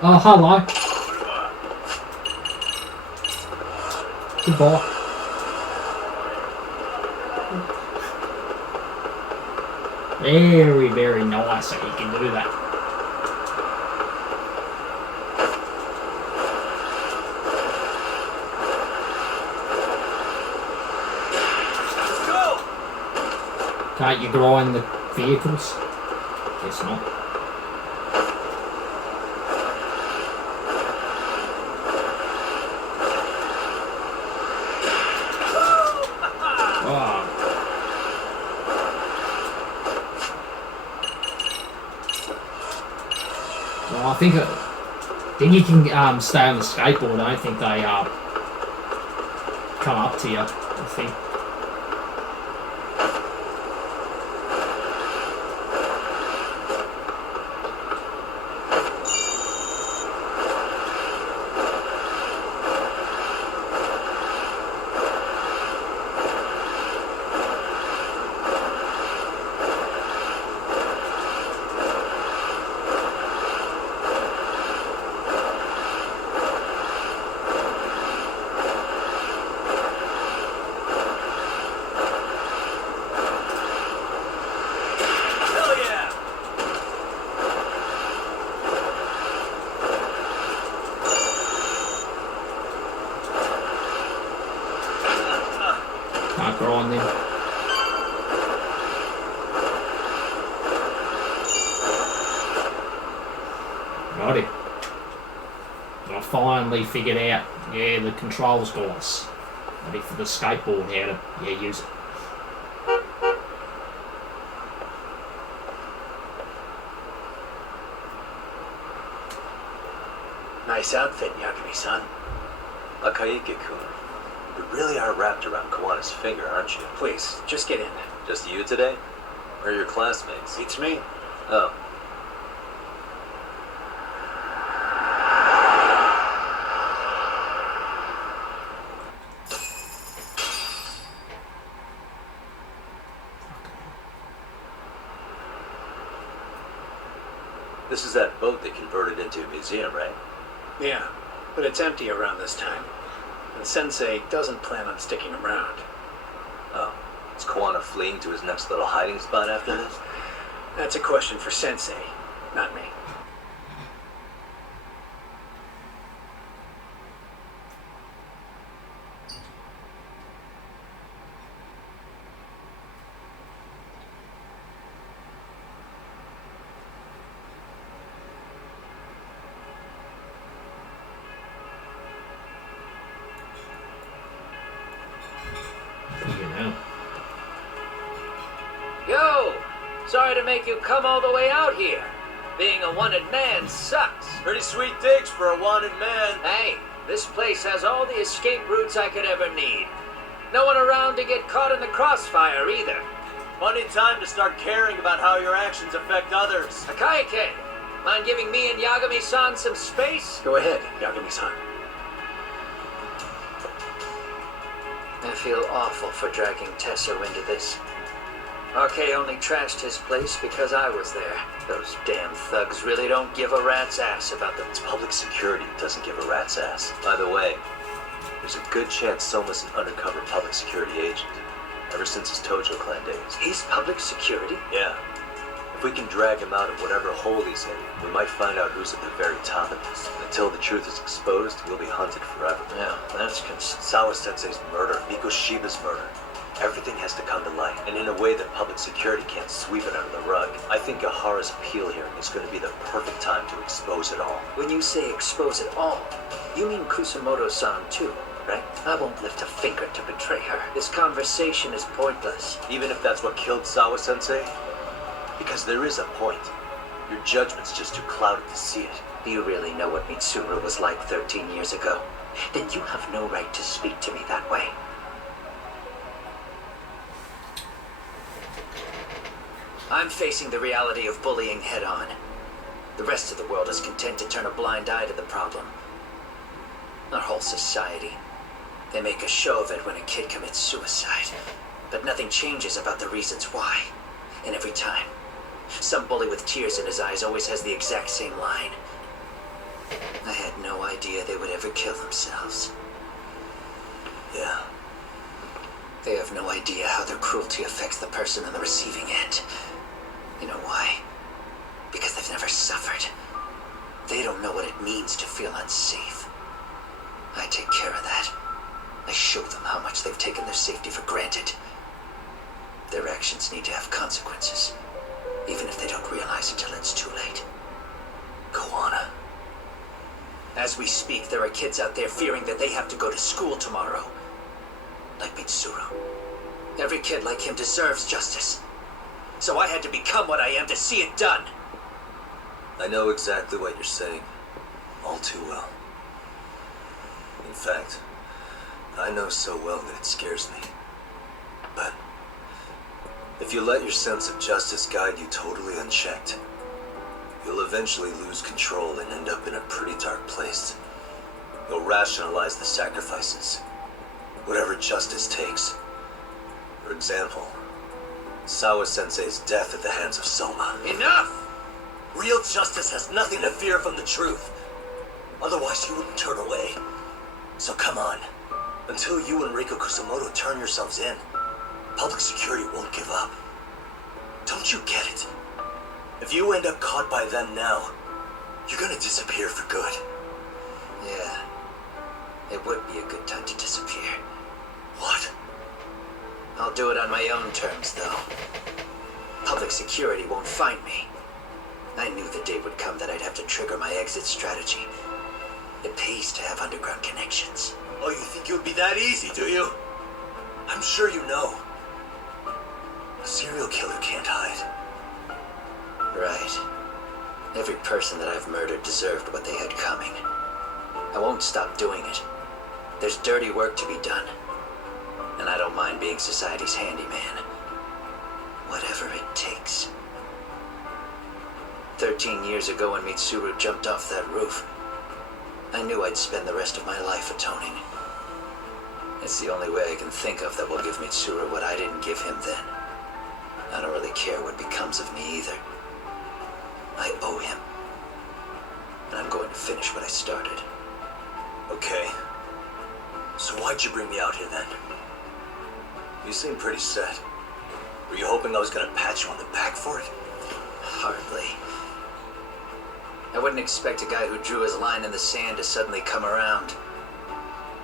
Oh, hello. Goodbye. Very, very nice that you can do that. Can't you grind the vehicles? Guess not. Oh. Well, I think then you can stay on the skateboard. I don't think they come up to you. I think. Can't grind them. Righty. I finally figured out, the controls guys. Ready for the skateboard, how to use it. Nice outfit, Yagami-san. Akaike-kun, you really are wrapped around Kawana's finger, aren't you? Please, just get in. Just you today? Or your classmates? It's me. Oh. This is that boat they converted into a museum, right? Yeah, but it's empty around this time. And Sensei doesn't plan on sticking around. Oh. Is Kawana fleeing to his next little hiding spot after this? That's a question for Sensei, not me. Yo! Sorry to make you come all the way out here. Being a wanted man sucks. Pretty sweet digs for a wanted man. Hey, this place has all the escape routes I could ever need. No one around to get caught in the crossfire either. Funny time to start caring about how your actions affect others. Akaike, mind giving me and Yagami-san some space? Go ahead, Yagami-san. I feel awful for dragging Tesso into this. RK only trashed his place because I was there. Those damn thugs really don't give a rat's ass about the... It's public security that doesn't give a rat's ass. By the way, there's a good chance Soma's an undercover public security agent. Ever since his Tojo clan days. He's public security? Yeah. If we can drag him out of whatever hole he's in, we might find out who's at the very top of this. Until the truth is exposed, we'll be hunted forever. Yeah, that's Sawa-sensei's murder, Miko Shiba's murder. Everything has to come to light, and in a way that public security can't sweep it under the rug. I think Ahara's appeal hearing is going to be the perfect time to expose it all. When you say expose it all, you mean Kusamoto-san too, right? I won't lift a finger to betray her. This conversation is pointless. Even if that's what killed Sawa-sensei? Because there is a point. Your judgment's just too clouded to see it. Do you really know what Mitsuru was like 13 years ago? Then you have no right to speak to me that way. I'm facing the reality of bullying head on. The rest of the world is content to turn a blind eye to the problem. Our whole society. They make a show of it when a kid commits suicide. But nothing changes about the reasons why. And every time, some bully with tears in his eyes always has the exact same line. I had no idea they would ever kill themselves. Yeah. They have no idea how their cruelty affects the person on the receiving end. You know why? Because they've never suffered. They don't know what it means to feel unsafe. I take care of that. I show them how much they've taken their safety for granted. Their actions need to have consequences, even if they don't realize until it's too late. Koana. As we speak, there are kids out there fearing that they have to go to school tomorrow. Like Mitsuru. Every kid like him deserves justice. So I had to become what I am to see it done. I know exactly what you're saying. All too well. In fact, I know so well that it scares me. But if you let your sense of justice guide you totally unchecked, you'll eventually lose control and end up in a pretty dark place. You'll rationalize the sacrifices, whatever justice takes. For example, Sawa-sensei's death at the hands of Soma. Enough! Real justice has nothing to fear from the truth. Otherwise, you wouldn't turn away. So come on. Until you and Reiko Kusamoto turn yourselves in, public security won't give up. Don't you get it? If you end up caught by them now, you're gonna disappear for good. Yeah. It would be a good time to disappear. What? I'll do it on my own terms, though. Public security won't find me. I knew the day would come that I'd have to trigger my exit strategy. It pays to have underground connections. Oh, you think it would be that easy, do you? I'm sure you know. A serial killer can't hide. Right. Every person that I've murdered deserved what they had coming. I won't stop doing it. There's dirty work to be done. And I don't mind being society's handyman. Whatever it takes. 13 years ago when Mitsuru jumped off that roof, I knew I'd spend the rest of my life atoning. It's the only way I can think of that will give Mitsuru what I didn't give him then. I don't really care what becomes of me either. I owe him. And I'm going to finish what I started. Okay. So why'd you bring me out here then? You seem pretty set. Were you hoping I was gonna pat you on the back for it? Hardly. I wouldn't expect a guy who drew his line in the sand to suddenly come around.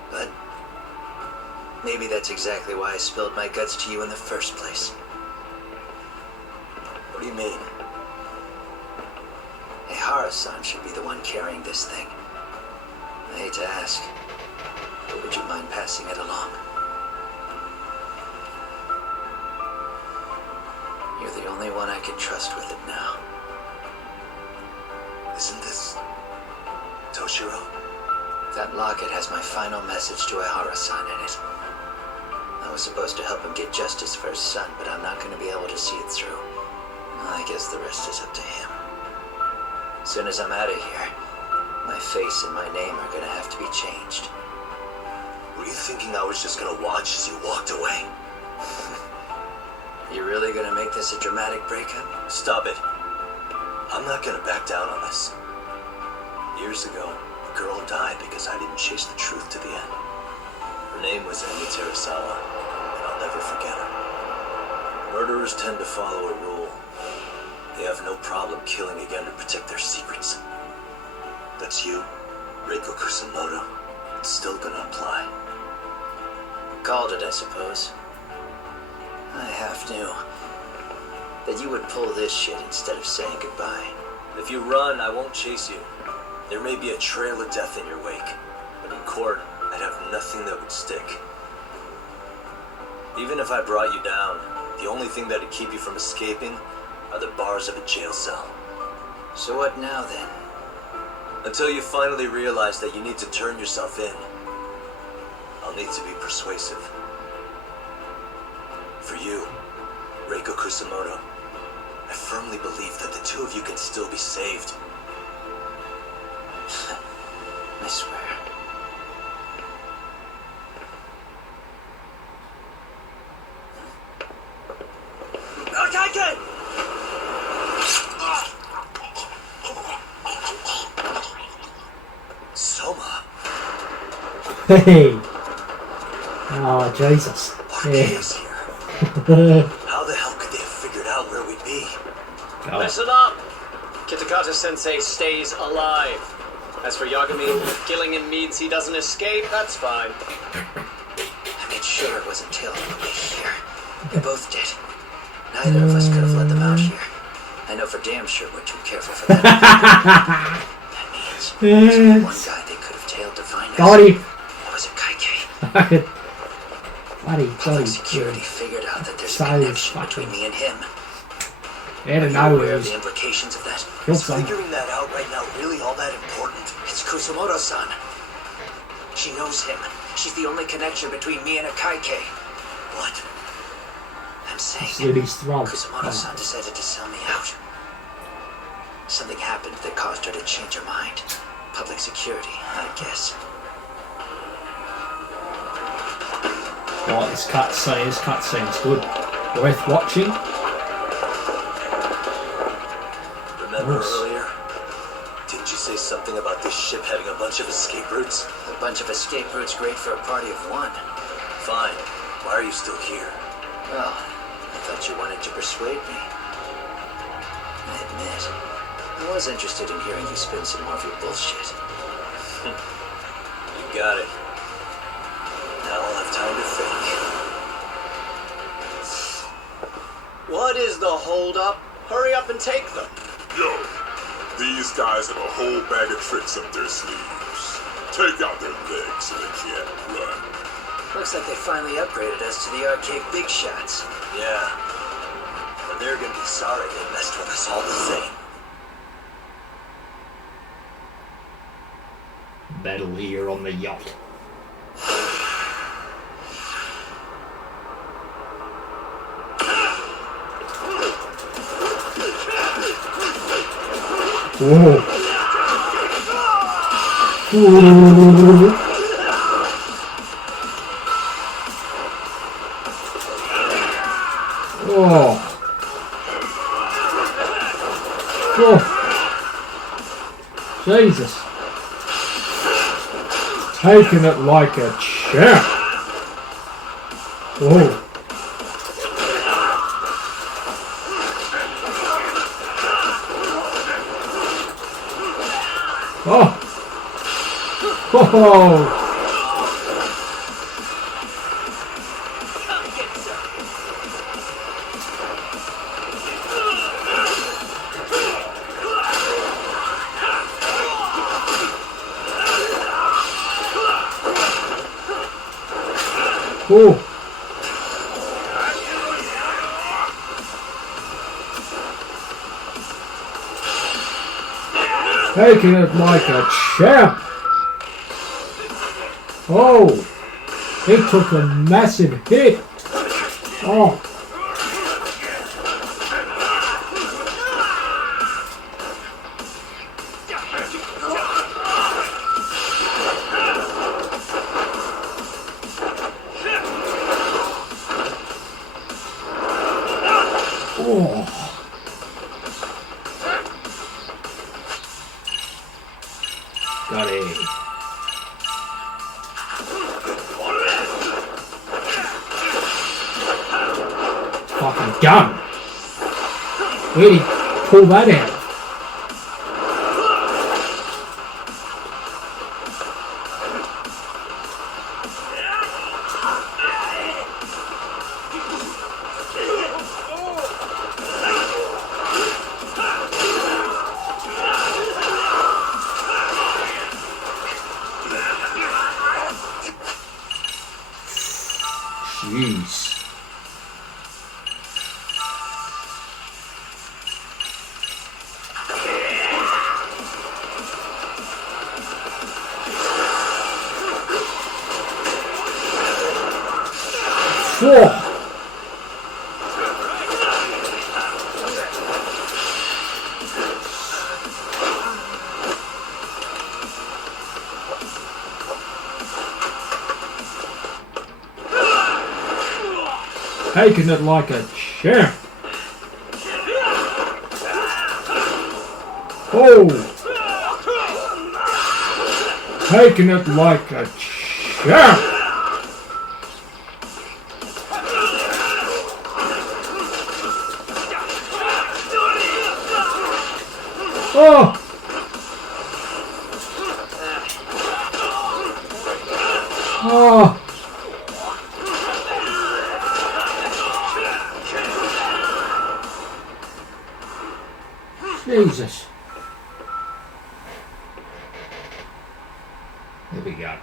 But maybe that's exactly why I spilled my guts to you in the first place. What do you mean? Ehara-san should be the one carrying this thing. I hate to ask, but would you mind passing it along? You're the only one I can trust with it now. Isn't this Toshiro? That locket has my final message to Ehara-san in it. I was supposed to help him get justice for his son, but I'm not going to be able to see it through. I guess the rest is up to him. As soon as I'm out of here, my face and my name are going to have to be changed. Were you thinking I was just gonna watch as you walked away? You really gonna make this a dramatic breakup? Stop it. I'm not gonna back down on this. Years ago, a girl died because I didn't chase the truth to the end. Her name was Emi Terasawa, and I'll never forget her. Murderers tend to follow a rule. They have no problem killing again to protect their secrets. That's you, Reiko Kusamoto. It's still gonna apply. Called it, I suppose. I half knew that you would pull this shit instead of saying goodbye. If you run, I won't chase you. There may be a trail of death in your wake, but in court, I'd have nothing that would stick. Even if I brought you down, the only thing that'd keep you from escaping are the bars of a jail cell. So what now, then? Until you finally realize that you need to turn yourself in, I'll need to be persuasive. For you, Reiko Kusamoto, I firmly believe that the two of you can still be saved. I swear. Okay. Soma. Hey! Oh, Jesus. Arceus here. How the hell could they have figured out where we'd be? Go. Listen up! Kitakata-sensei stays alive. As for Yagami, if killing him means he doesn't escape, that's fine. I made sure it wasn't Tail on the way here. We both did. Neither of us could have let them out here. I know for damn sure we're too careful for that. That means there's only one guy they could have tailed to find us. Got him! What was it, Kaike? Public security figured out that there's a connection between me and him. Out of Are you aware nowhere. of the implications of that? Is figuring that out right now really all that important? It's Kusamoto-san. She knows him. She's the only connection between me and a Kaike. What? I'm saying Slit his throat. Kusamoto-san decided to sell me out. Something happened that caused her to change her mind. Public security, I guess. Oh, this cutscene's good. Worth watching. Remember earlier? Didn't you say something about this ship having a bunch of escape routes? A bunch of escape routes great for a party of one. Fine. Why are you still here? Well, I thought you wanted to persuade me. I admit, I was interested in hearing you spin some more of your bullshit. You got it. Now I'll have time to think. What is the holdup? Hurry up and take them. Yo, these guys have a whole bag of tricks up their sleeves. Take out their legs so they can't run. Looks like they finally upgraded us to the arcade big shots. Yeah. But they're gonna be sorry they messed with us all the same. Battle here on the yacht. Whoa. Ooh. Oh. Oh. Jesus. Taking it like a champ. Whoa. Oh. Oh. Oh. Taking it like a champ. Oh, he took a massive hit. Oh. Oh. Got it. Fucking gun. Where'd he pull that out? Jeez. Whoa. Taking it like a champ. Oh. Taking it like a champ. Oh! Oh! Jesus. There we go.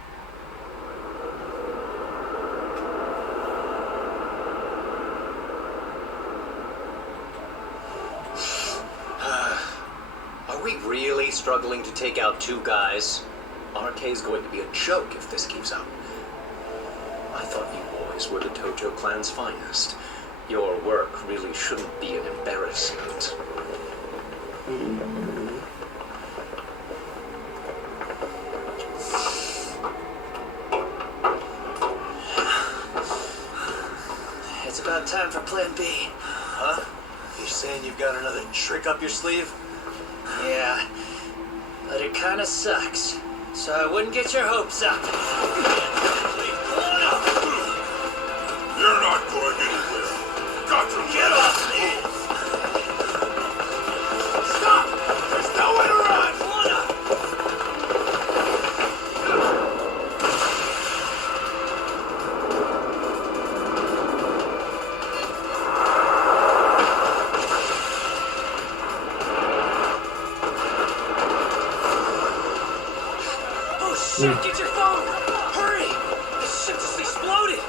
Are we really struggling to take out two guys? RK's going to be a joke if this keeps up. I thought you boys were the Tojo clan's finest. Your work really shouldn't be an embarrassment. It's about time for Plan B. Huh? You saying you've got another trick up your sleeve? Yeah, but it kinda sucks. So I wouldn't get your hopes up. You're not going anywhere. Got to Get off me! Stop! There's nowhere to run! Shit, get your phone! Hurry! This shit just exploded!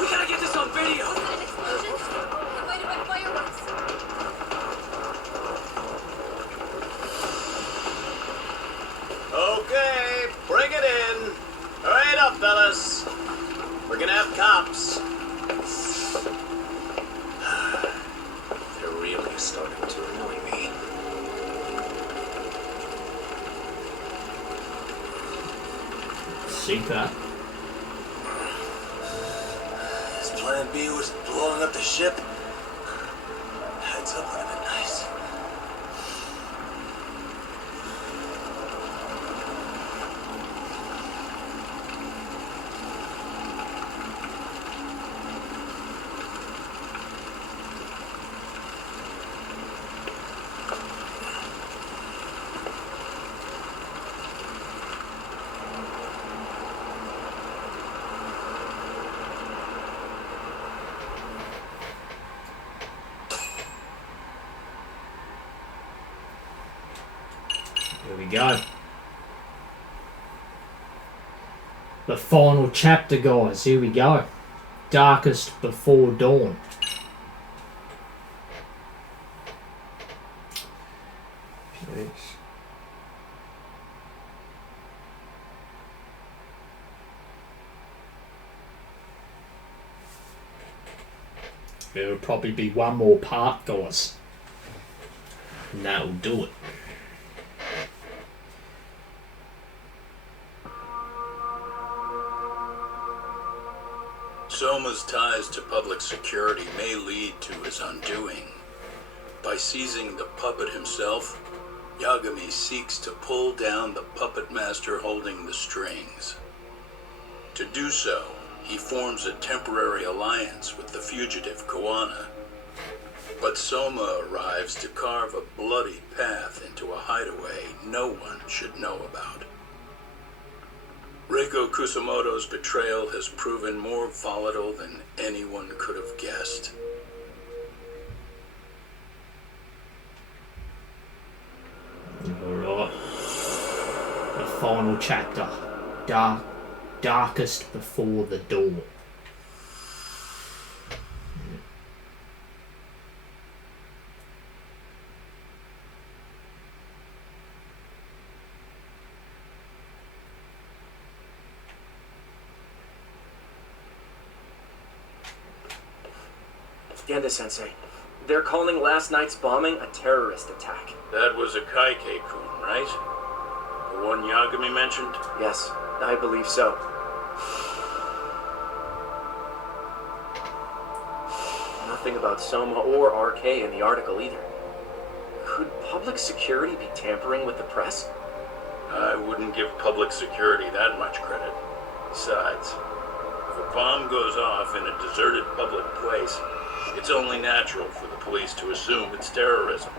We gotta get this on video! Was it an explosion? It might have been fireworks. Okay, bring it in. Hurry it up, fellas. We're gonna have cops. They're really starting to annoy me. See that? His plan B was blowing up the ship. Heads up would have been nice. Here we go. The final chapter, guys. Here we go. Darkest Before Dawn. Jeez. There'll probably be one more part, guys. And that'll do it. Soma's ties to public security may lead to his undoing. By seizing the puppet himself, Yagami seeks to pull down the puppet master holding the strings. To do so, he forms a temporary alliance with the fugitive Koana. But Soma arrives to carve a bloody path into a hideaway no one should know about. Reiko Kusamoto's betrayal has proven more volatile than anyone could have guessed. Alright. The final chapter. Darkest Before the Dawn. Genda-sensei, they're calling last night's bombing a terrorist attack. That was a Kaike-kun, right? The one Yagami mentioned? Yes, I believe so. Nothing about Soma or RK in the article either. Could public security be tampering with the press? I wouldn't give public security that much credit. Besides, if a bomb goes off in a deserted public place, it's only natural for the police to assume it's terrorism.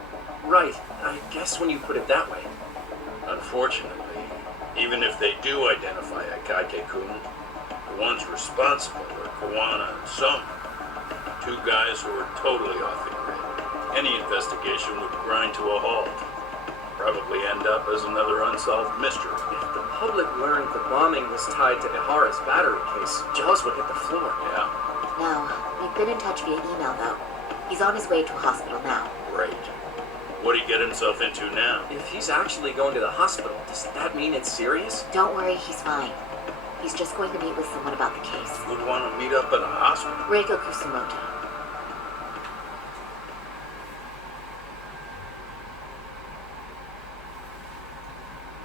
Right, I guess when you put it that way. Unfortunately, even if they do identify a Kaike-kun, the ones responsible are Koana and Soma, two guys who are totally off the grid. Any investigation would grind to a halt. Probably end up as another unsolved mystery. If the public learned the bombing was tied to Ihara's battery case, jaws would hit the floor. Yeah. No, we've been in touch via email, though. He's on his way to a hospital now. Great. What'd he get himself into now? If he's actually going to the hospital, does that mean it's serious? Don't worry, he's fine. He's just going to meet with someone about the case. Who'd want to meet up in a hospital? Reiko Kusamoto.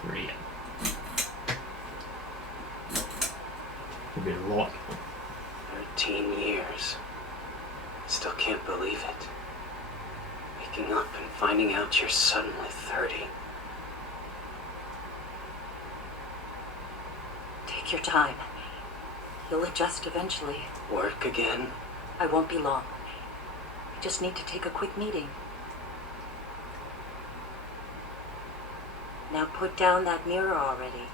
Brilliant. A bit of lot. 13 years. Still can't believe it. Waking up and finding out you're suddenly 30. Take your time. You'll adjust eventually. Work again? I won't be long. I just need to take a quick meeting. Now put down that mirror already.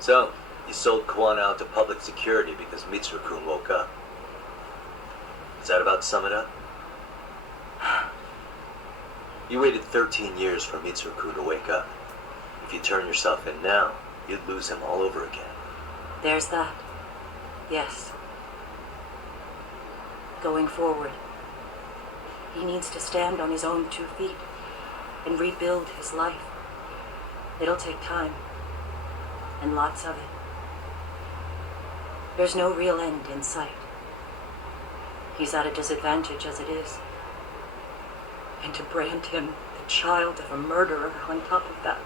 So, you sold Koana out to public security because Mitsuru-kun woke up. Does that about sum it up? You waited 13 years for Mitsuru-kun to wake up. If you turn yourself in now, you'd lose him all over again. There's that. Yes. Going forward, he needs to stand on his own 2 feet and rebuild his life. It'll take time. And lots of it. There's no real end in sight. He's at a disadvantage as it is. And to brand him the child of a murderer on top of that,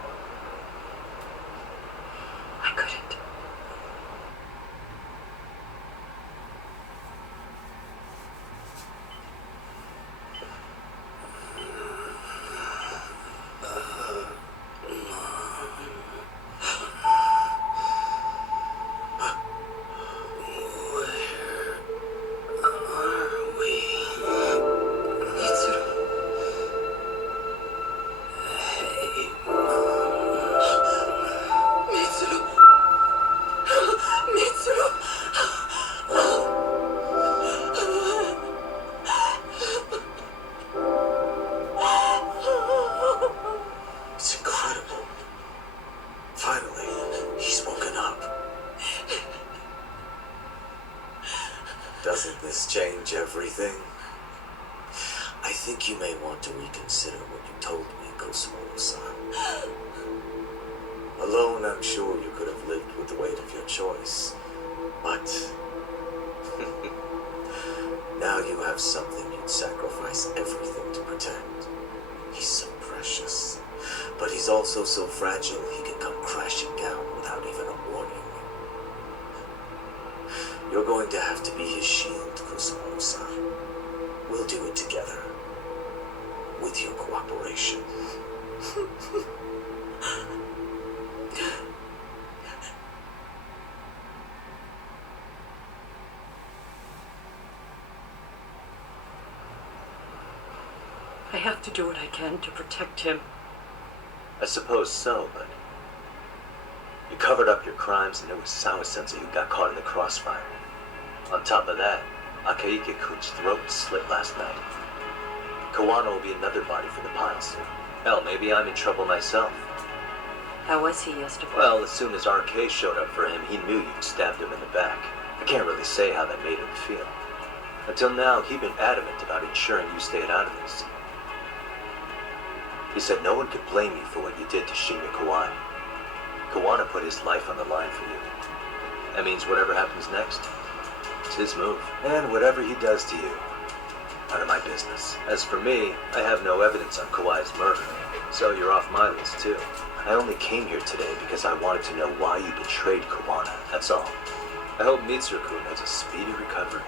I couldn't. think you may want to reconsider what you told me, Gosmolo-san. Alone, I'm sure you could have lived with the weight of your choice. But now you have something you'd sacrifice everything to protect. He's so precious, but he's also so fragile he can come crashing down without even a warning. You're going to have to be his shield, Kusumo-san. We'll do it together. With your cooperation. I have to do what I can to protect him. I suppose so, but you covered up your crimes and it was Sawa-sensei who got caught in the crossfire. On top of that, Akaike-kun's throat slit last night. Kawano will be another body for the pile soon. Hell, maybe I'm in trouble myself. How was he yesterday? Well, as soon as RK showed up for him, he knew you'd stabbed him in the back. I can't really say how that made him feel. Until now, he'd been adamant about ensuring you stayed out of this. He said no one could blame you for what you did to Shinya Kawai. Kawano put his life on the line for you. That means whatever happens next, it's his move. And whatever he does to you, none of my business. As for me, I have no evidence on Kawai's murder, so you're off my list too. I only came here today because I wanted to know why you betrayed Kawano, that's all. I hope Mitsuru-kun has a speedy recovery.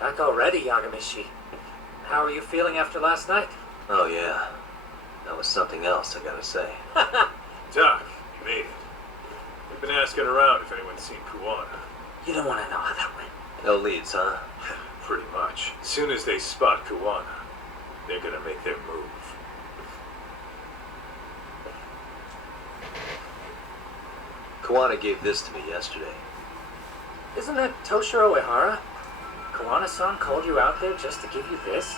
Back already, Yagamishi. How are you feeling after last night? Oh yeah, that was something else, I gotta say. Doc, you made it. We've been asking around if anyone's seen Kuwana. You don't want to know how that went. No leads, huh? Pretty much. As soon as they spot Kuwana, they're gonna make their move. Kawana gave this to me yesterday. Isn't that Toshiro Ehara? Kawana-san called you out there just to give you this?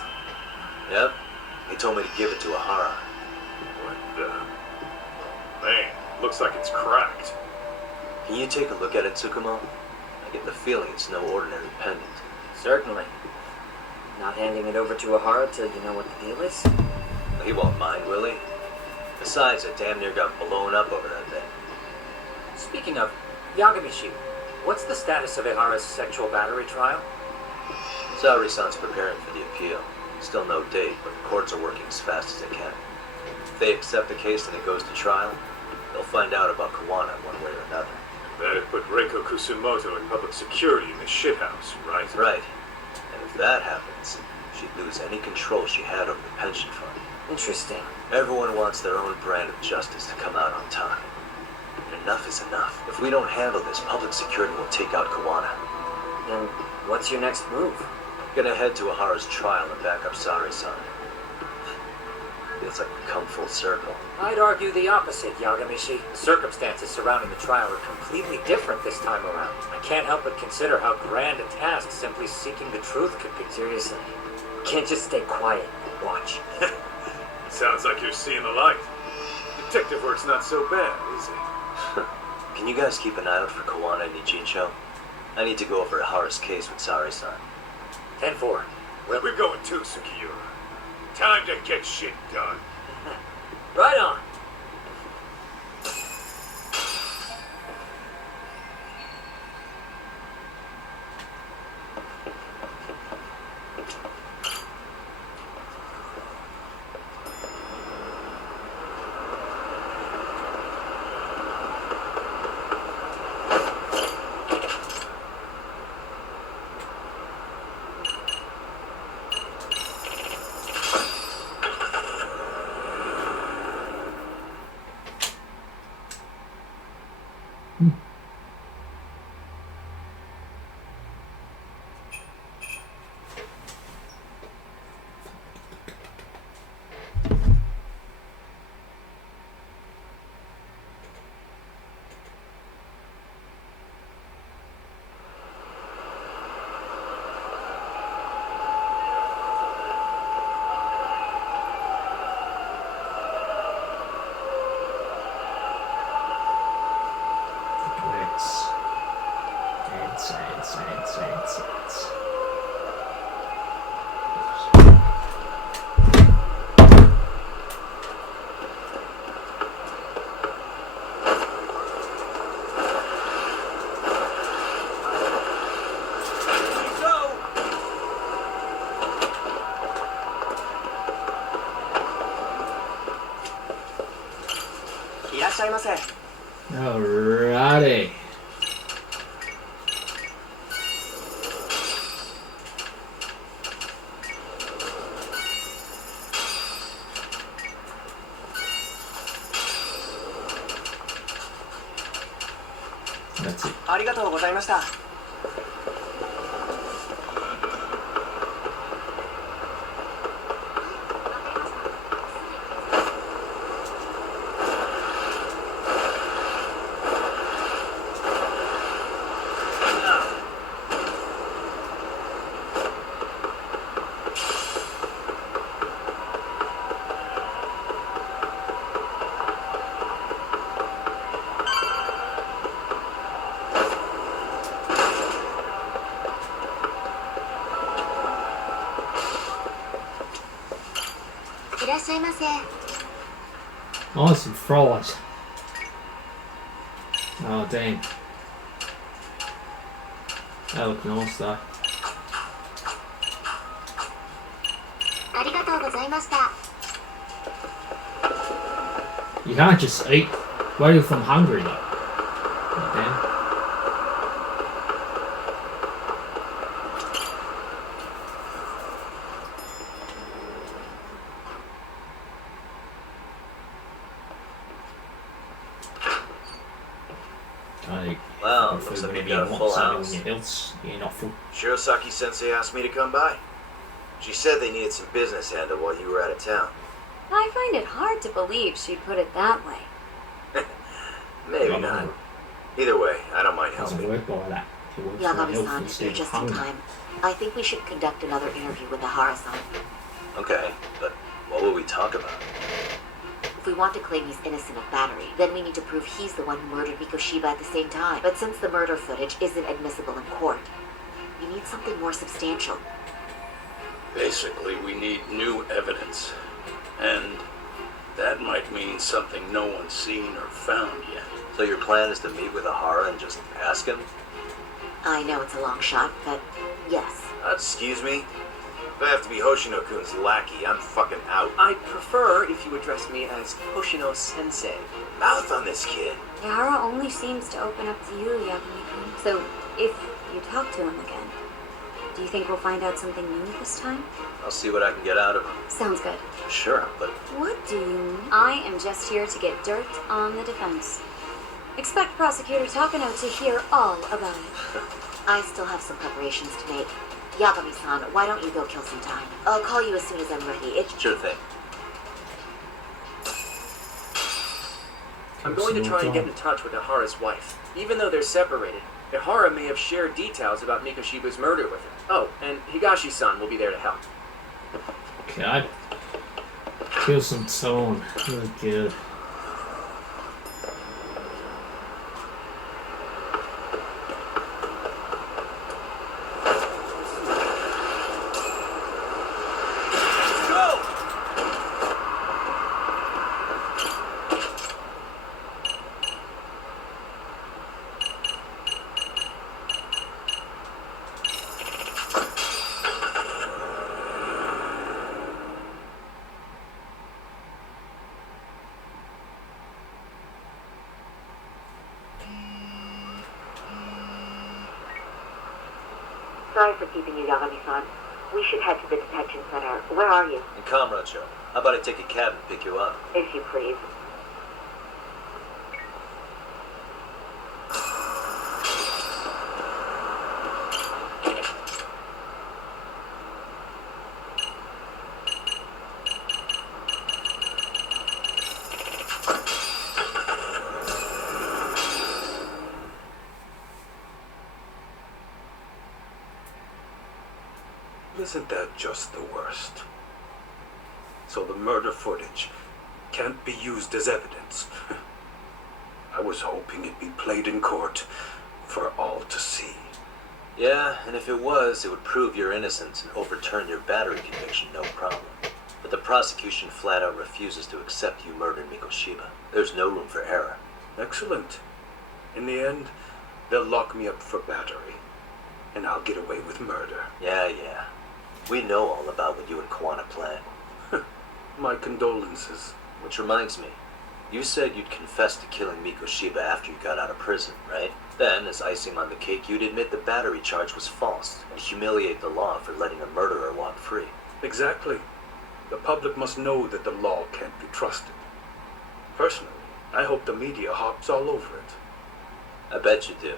Yep. He told me to give it to Ehara. What the... Man, looks like it's cracked. Can you take a look at it, Tsukumo? I get the feeling it's no ordinary pendant. Certainly. Not handing it over to Ehara till you know what the deal is? He won't mind, will he? Besides, I damn near got blown up over that thing. Speaking of, Yagamishi, what's the status of Ehara's sexual battery trial? Saori-san's preparing for the appeal. Still no date, but the courts are working as fast as they can. If they accept the case and it goes to trial, they'll find out about Kawana one way or another. That'd put Reiko Kusumoto in public security in the shithouse, right? Right. And if that happens, she'd lose any control she had over the pension fund. Interesting. Everyone wants their own brand of justice to come out on top. And enough is enough. If we don't handle this, public security will take out Kawana. Then what's your next move? Gonna head to Ahara's trial and back up Saori-san. Feels like we've come full circle. I'd argue the opposite, Yagamishi. The circumstances surrounding the trial are completely different this time around. I can't help but consider how grand a task simply seeking the truth could be. Seriously, can't just stay quiet and watch. Sounds like you're seeing the light. Detective work's not so bad, is it? Can you guys keep an eye out for Kawana and Ijincho? I need to go over Hara's case with Sari-san. 10-4. Well, we're going too, Sukiura. Time to get shit done. Right on. Alrighty. That's it. ありがとうございました。 Oh, some fries. Oh, dang. That look nice though. You can't just eat. Wait if I'm hungry though. Damn. Wow, looks like we got a full house. You're not full. Shirosaki-sensei asked me to come by. She said they needed some business handled while you were out of town. I find it hard to believe she'd put it that way. Maybe not. Either way, I don't mind helping. Doesn't work by that. Yagami-san, you're just in time. I think we should conduct another interview with Hara-san. Okay, but what will we talk about? If we want to claim he's innocent of battery, then we need to prove he's the one who murdered Mikoshiba at the same time. But since the murder footage isn't admissible in court, you need something more substantial. Basically, we need new evidence. And that might mean something no one's seen or found yet. So your plan is to meet with Ahara and just ask him? I know it's a long shot, but yes. Excuse me? If I have to be Hoshino-kun's lackey, I'm fucking out. I'd prefer if you address me as Hoshino-sensei. Mouth on this kid. Yara only seems to open up to you, Yagami-kun. So, if you talk to him again, do you think we'll find out something new this time? I'll see what I can get out of him. Sounds good. Sure, but... What do you mean? I am just here to get dirt on the defense. Expect Prosecutor Takano to hear all about it. I still have some preparations to make. Yagami-san, why don't you go kill some time? I'll call you as soon as I'm ready. Sure thing. I'm going to try and get in touch with Ihara's wife. Even though they're separated, Ihara may have shared details about Mikoshiba's murder with her. Oh, and Higashi-san will be there to help. Okay. Kill some time. Oh, good. Sorry for keeping you, Yagami-san. We should head to the detention center. Where are you? In Kamracho. How about I take a cab and pick you up? If you please. Isn't that just the worst? So the murder footage can't be used as evidence. I was hoping it'd be played in court for all to see. Yeah, and if it was, it would prove your innocence and overturn your battery conviction, no problem. But the prosecution flat out refuses to accept you murdered Mikoshiba. There's no room for error. Excellent. In the end, they'll lock me up for battery, and I'll get away with murder. Yeah. We know all about what you and Kawana planned. My condolences. Which reminds me, you said you'd confess to killing Mikoshiba after you got out of prison, right? Then, as icing on the cake, you'd admit the battery charge was false and humiliate the law for letting a murderer walk free. Exactly. The public must know that the law can't be trusted. Personally, I hope the media hops all over it. I bet you do.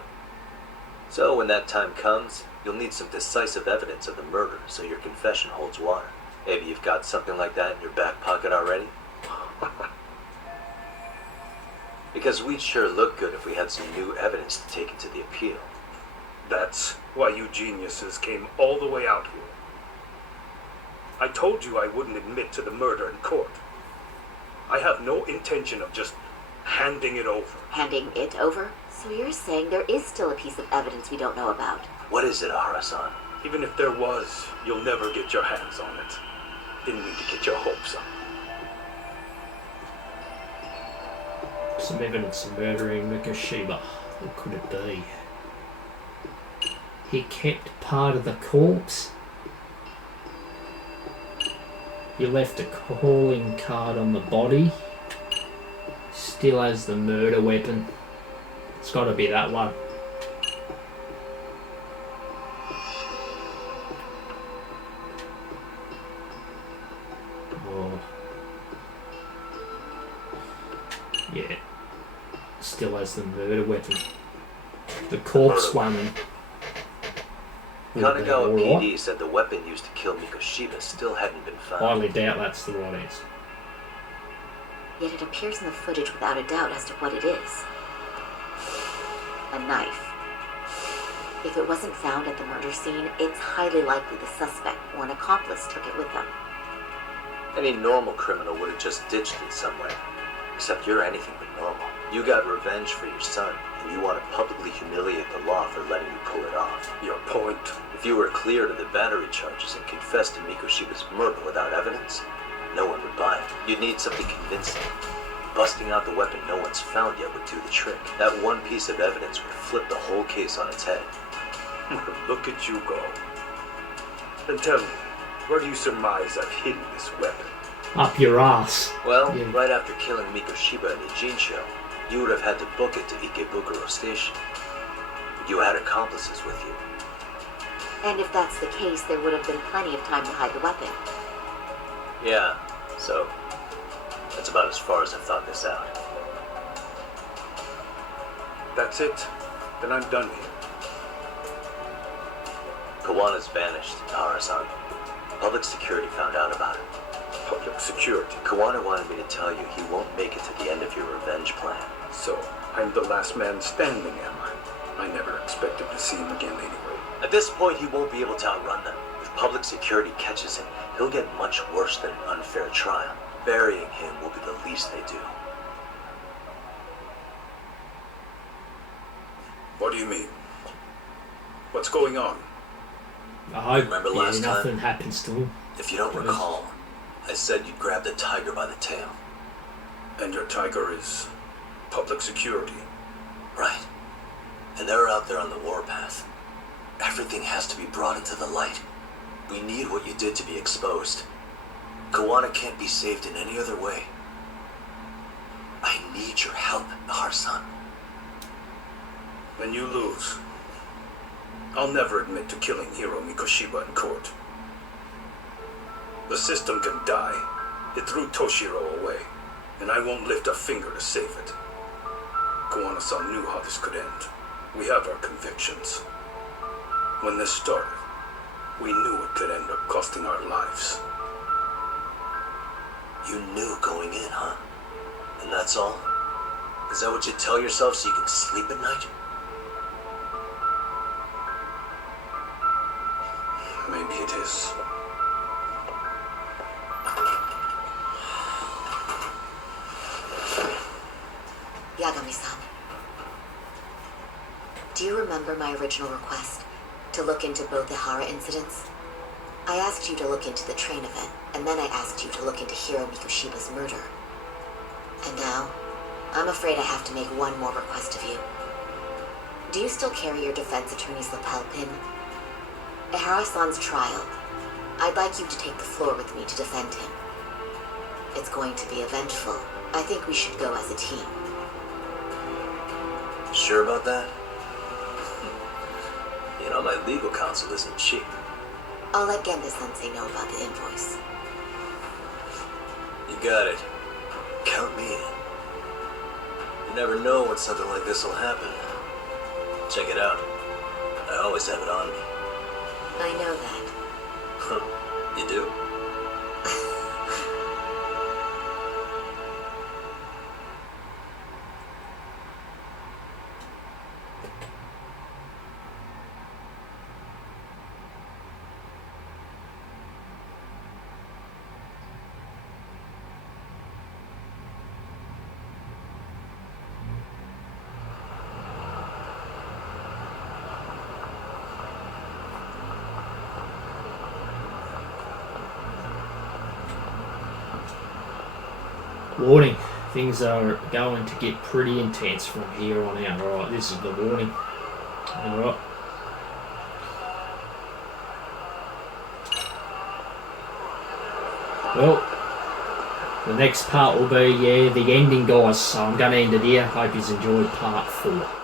So when that time comes, you'll need some decisive evidence of the murder so your confession holds water. Maybe you've got something like that in your back pocket already? Because we'd sure look good if we had some new evidence to take into the appeal. That's why you geniuses came all the way out here. I told you I wouldn't admit to the murder in court. I have no intention of just handing it over. Handing it over? So you're saying there is still a piece of evidence we don't know about? What is it, Ihara-san? Even if there was, you'll never get your hands on it. Didn't mean to get your hopes up. Some evidence of murdering Mikoshiba. What could it be? He kept part of the corpse. He left a calling card on the body. Still has the murder weapon. It's got to be that one. Oh. Yeah. Still has the murder weapon. The corpse one. Kanagawa PD said the weapon used to kill Mikoshiba still hadn't been found. Highly doubt that's the right answer. Yet it appears in the footage without a doubt as to what it is. A knife. If it wasn't found at the murder scene, it's highly likely the suspect or an accomplice took it with them. Any normal criminal would have just ditched it somewhere. Except you're anything but normal. You got revenge for your son, and you want to publicly humiliate the law for letting you pull it off. Your point? If you were cleared of the battery charges and confessed to Mikoshiba's murder without evidence, no one would buy it. You'd need something convincing. Busting out the weapon no one's found yet would do the trick. That one piece of evidence would flip the whole case on its head. Look at you go. And tell me, where do you surmise I've hidden this weapon? Up your ass. Well, right after killing Mikoshiba in Ijincho, you would have had to book it to Ikebukuro Station. You had accomplices with you. And if that's the case, there would have been plenty of time to hide the weapon. Yeah, so that's about as far as I've thought this out. That's it? Then I'm done here. Kawana's vanished, Ihara-san. Public security found out about it. Public security. Kawana wanted me to tell you he won't make it to the end of your revenge plan. So, I'm the last man standing, am I? I never expected to see him again anyway. At this point, he won't be able to outrun them. If public security catches him, he'll get much worse than an unfair trial. Burying him will be the least they do. What do you mean? What's going on? I hope Remember last nothing time? happens to him. If you don't recall, I said you'd grab the tiger by the tail. And your tiger is public security. Right. And they're out there on the warpath. Everything has to be brought into the light. We need what you did to be exposed. Kawana can't be saved in any other way. I need your help, Nahar-san. When you lose, I'll never admit to killing Hiro Mikoshiba in court. The system can die. It threw Toshiro away, and I won't lift a finger to save it. Kawana-san knew how this could end. We have our convictions. When this started, we knew it could end up costing our lives. You knew going in, huh? And that's all? Is that what you tell yourself so you can sleep at night? Maybe it is. Yagami-san, do you remember my original request to look into both the Hara incidents? I asked you to look into the train event, and then I asked you to look into Hiro Mikoshiba's murder. And now, I'm afraid I have to make one more request of you. Do you still carry your defense attorney's lapel pin? At Hara-san's trial, I'd like you to take the floor with me to defend him. It's going to be eventful. I think we should go as a team. Sure about that? You know, my legal counsel isn't cheap. I'll let Genda-sensei know about the invoice. You got it. Count me in. You never know when something like this will happen. Check it out. I always have it on me. I know that. You do? Warning, things are going to get pretty intense from here on out. Alright, this is the warning. Alright. Well, the next part will be, the ending, guys. So I'm going to end it here. Hope you've enjoyed part 4.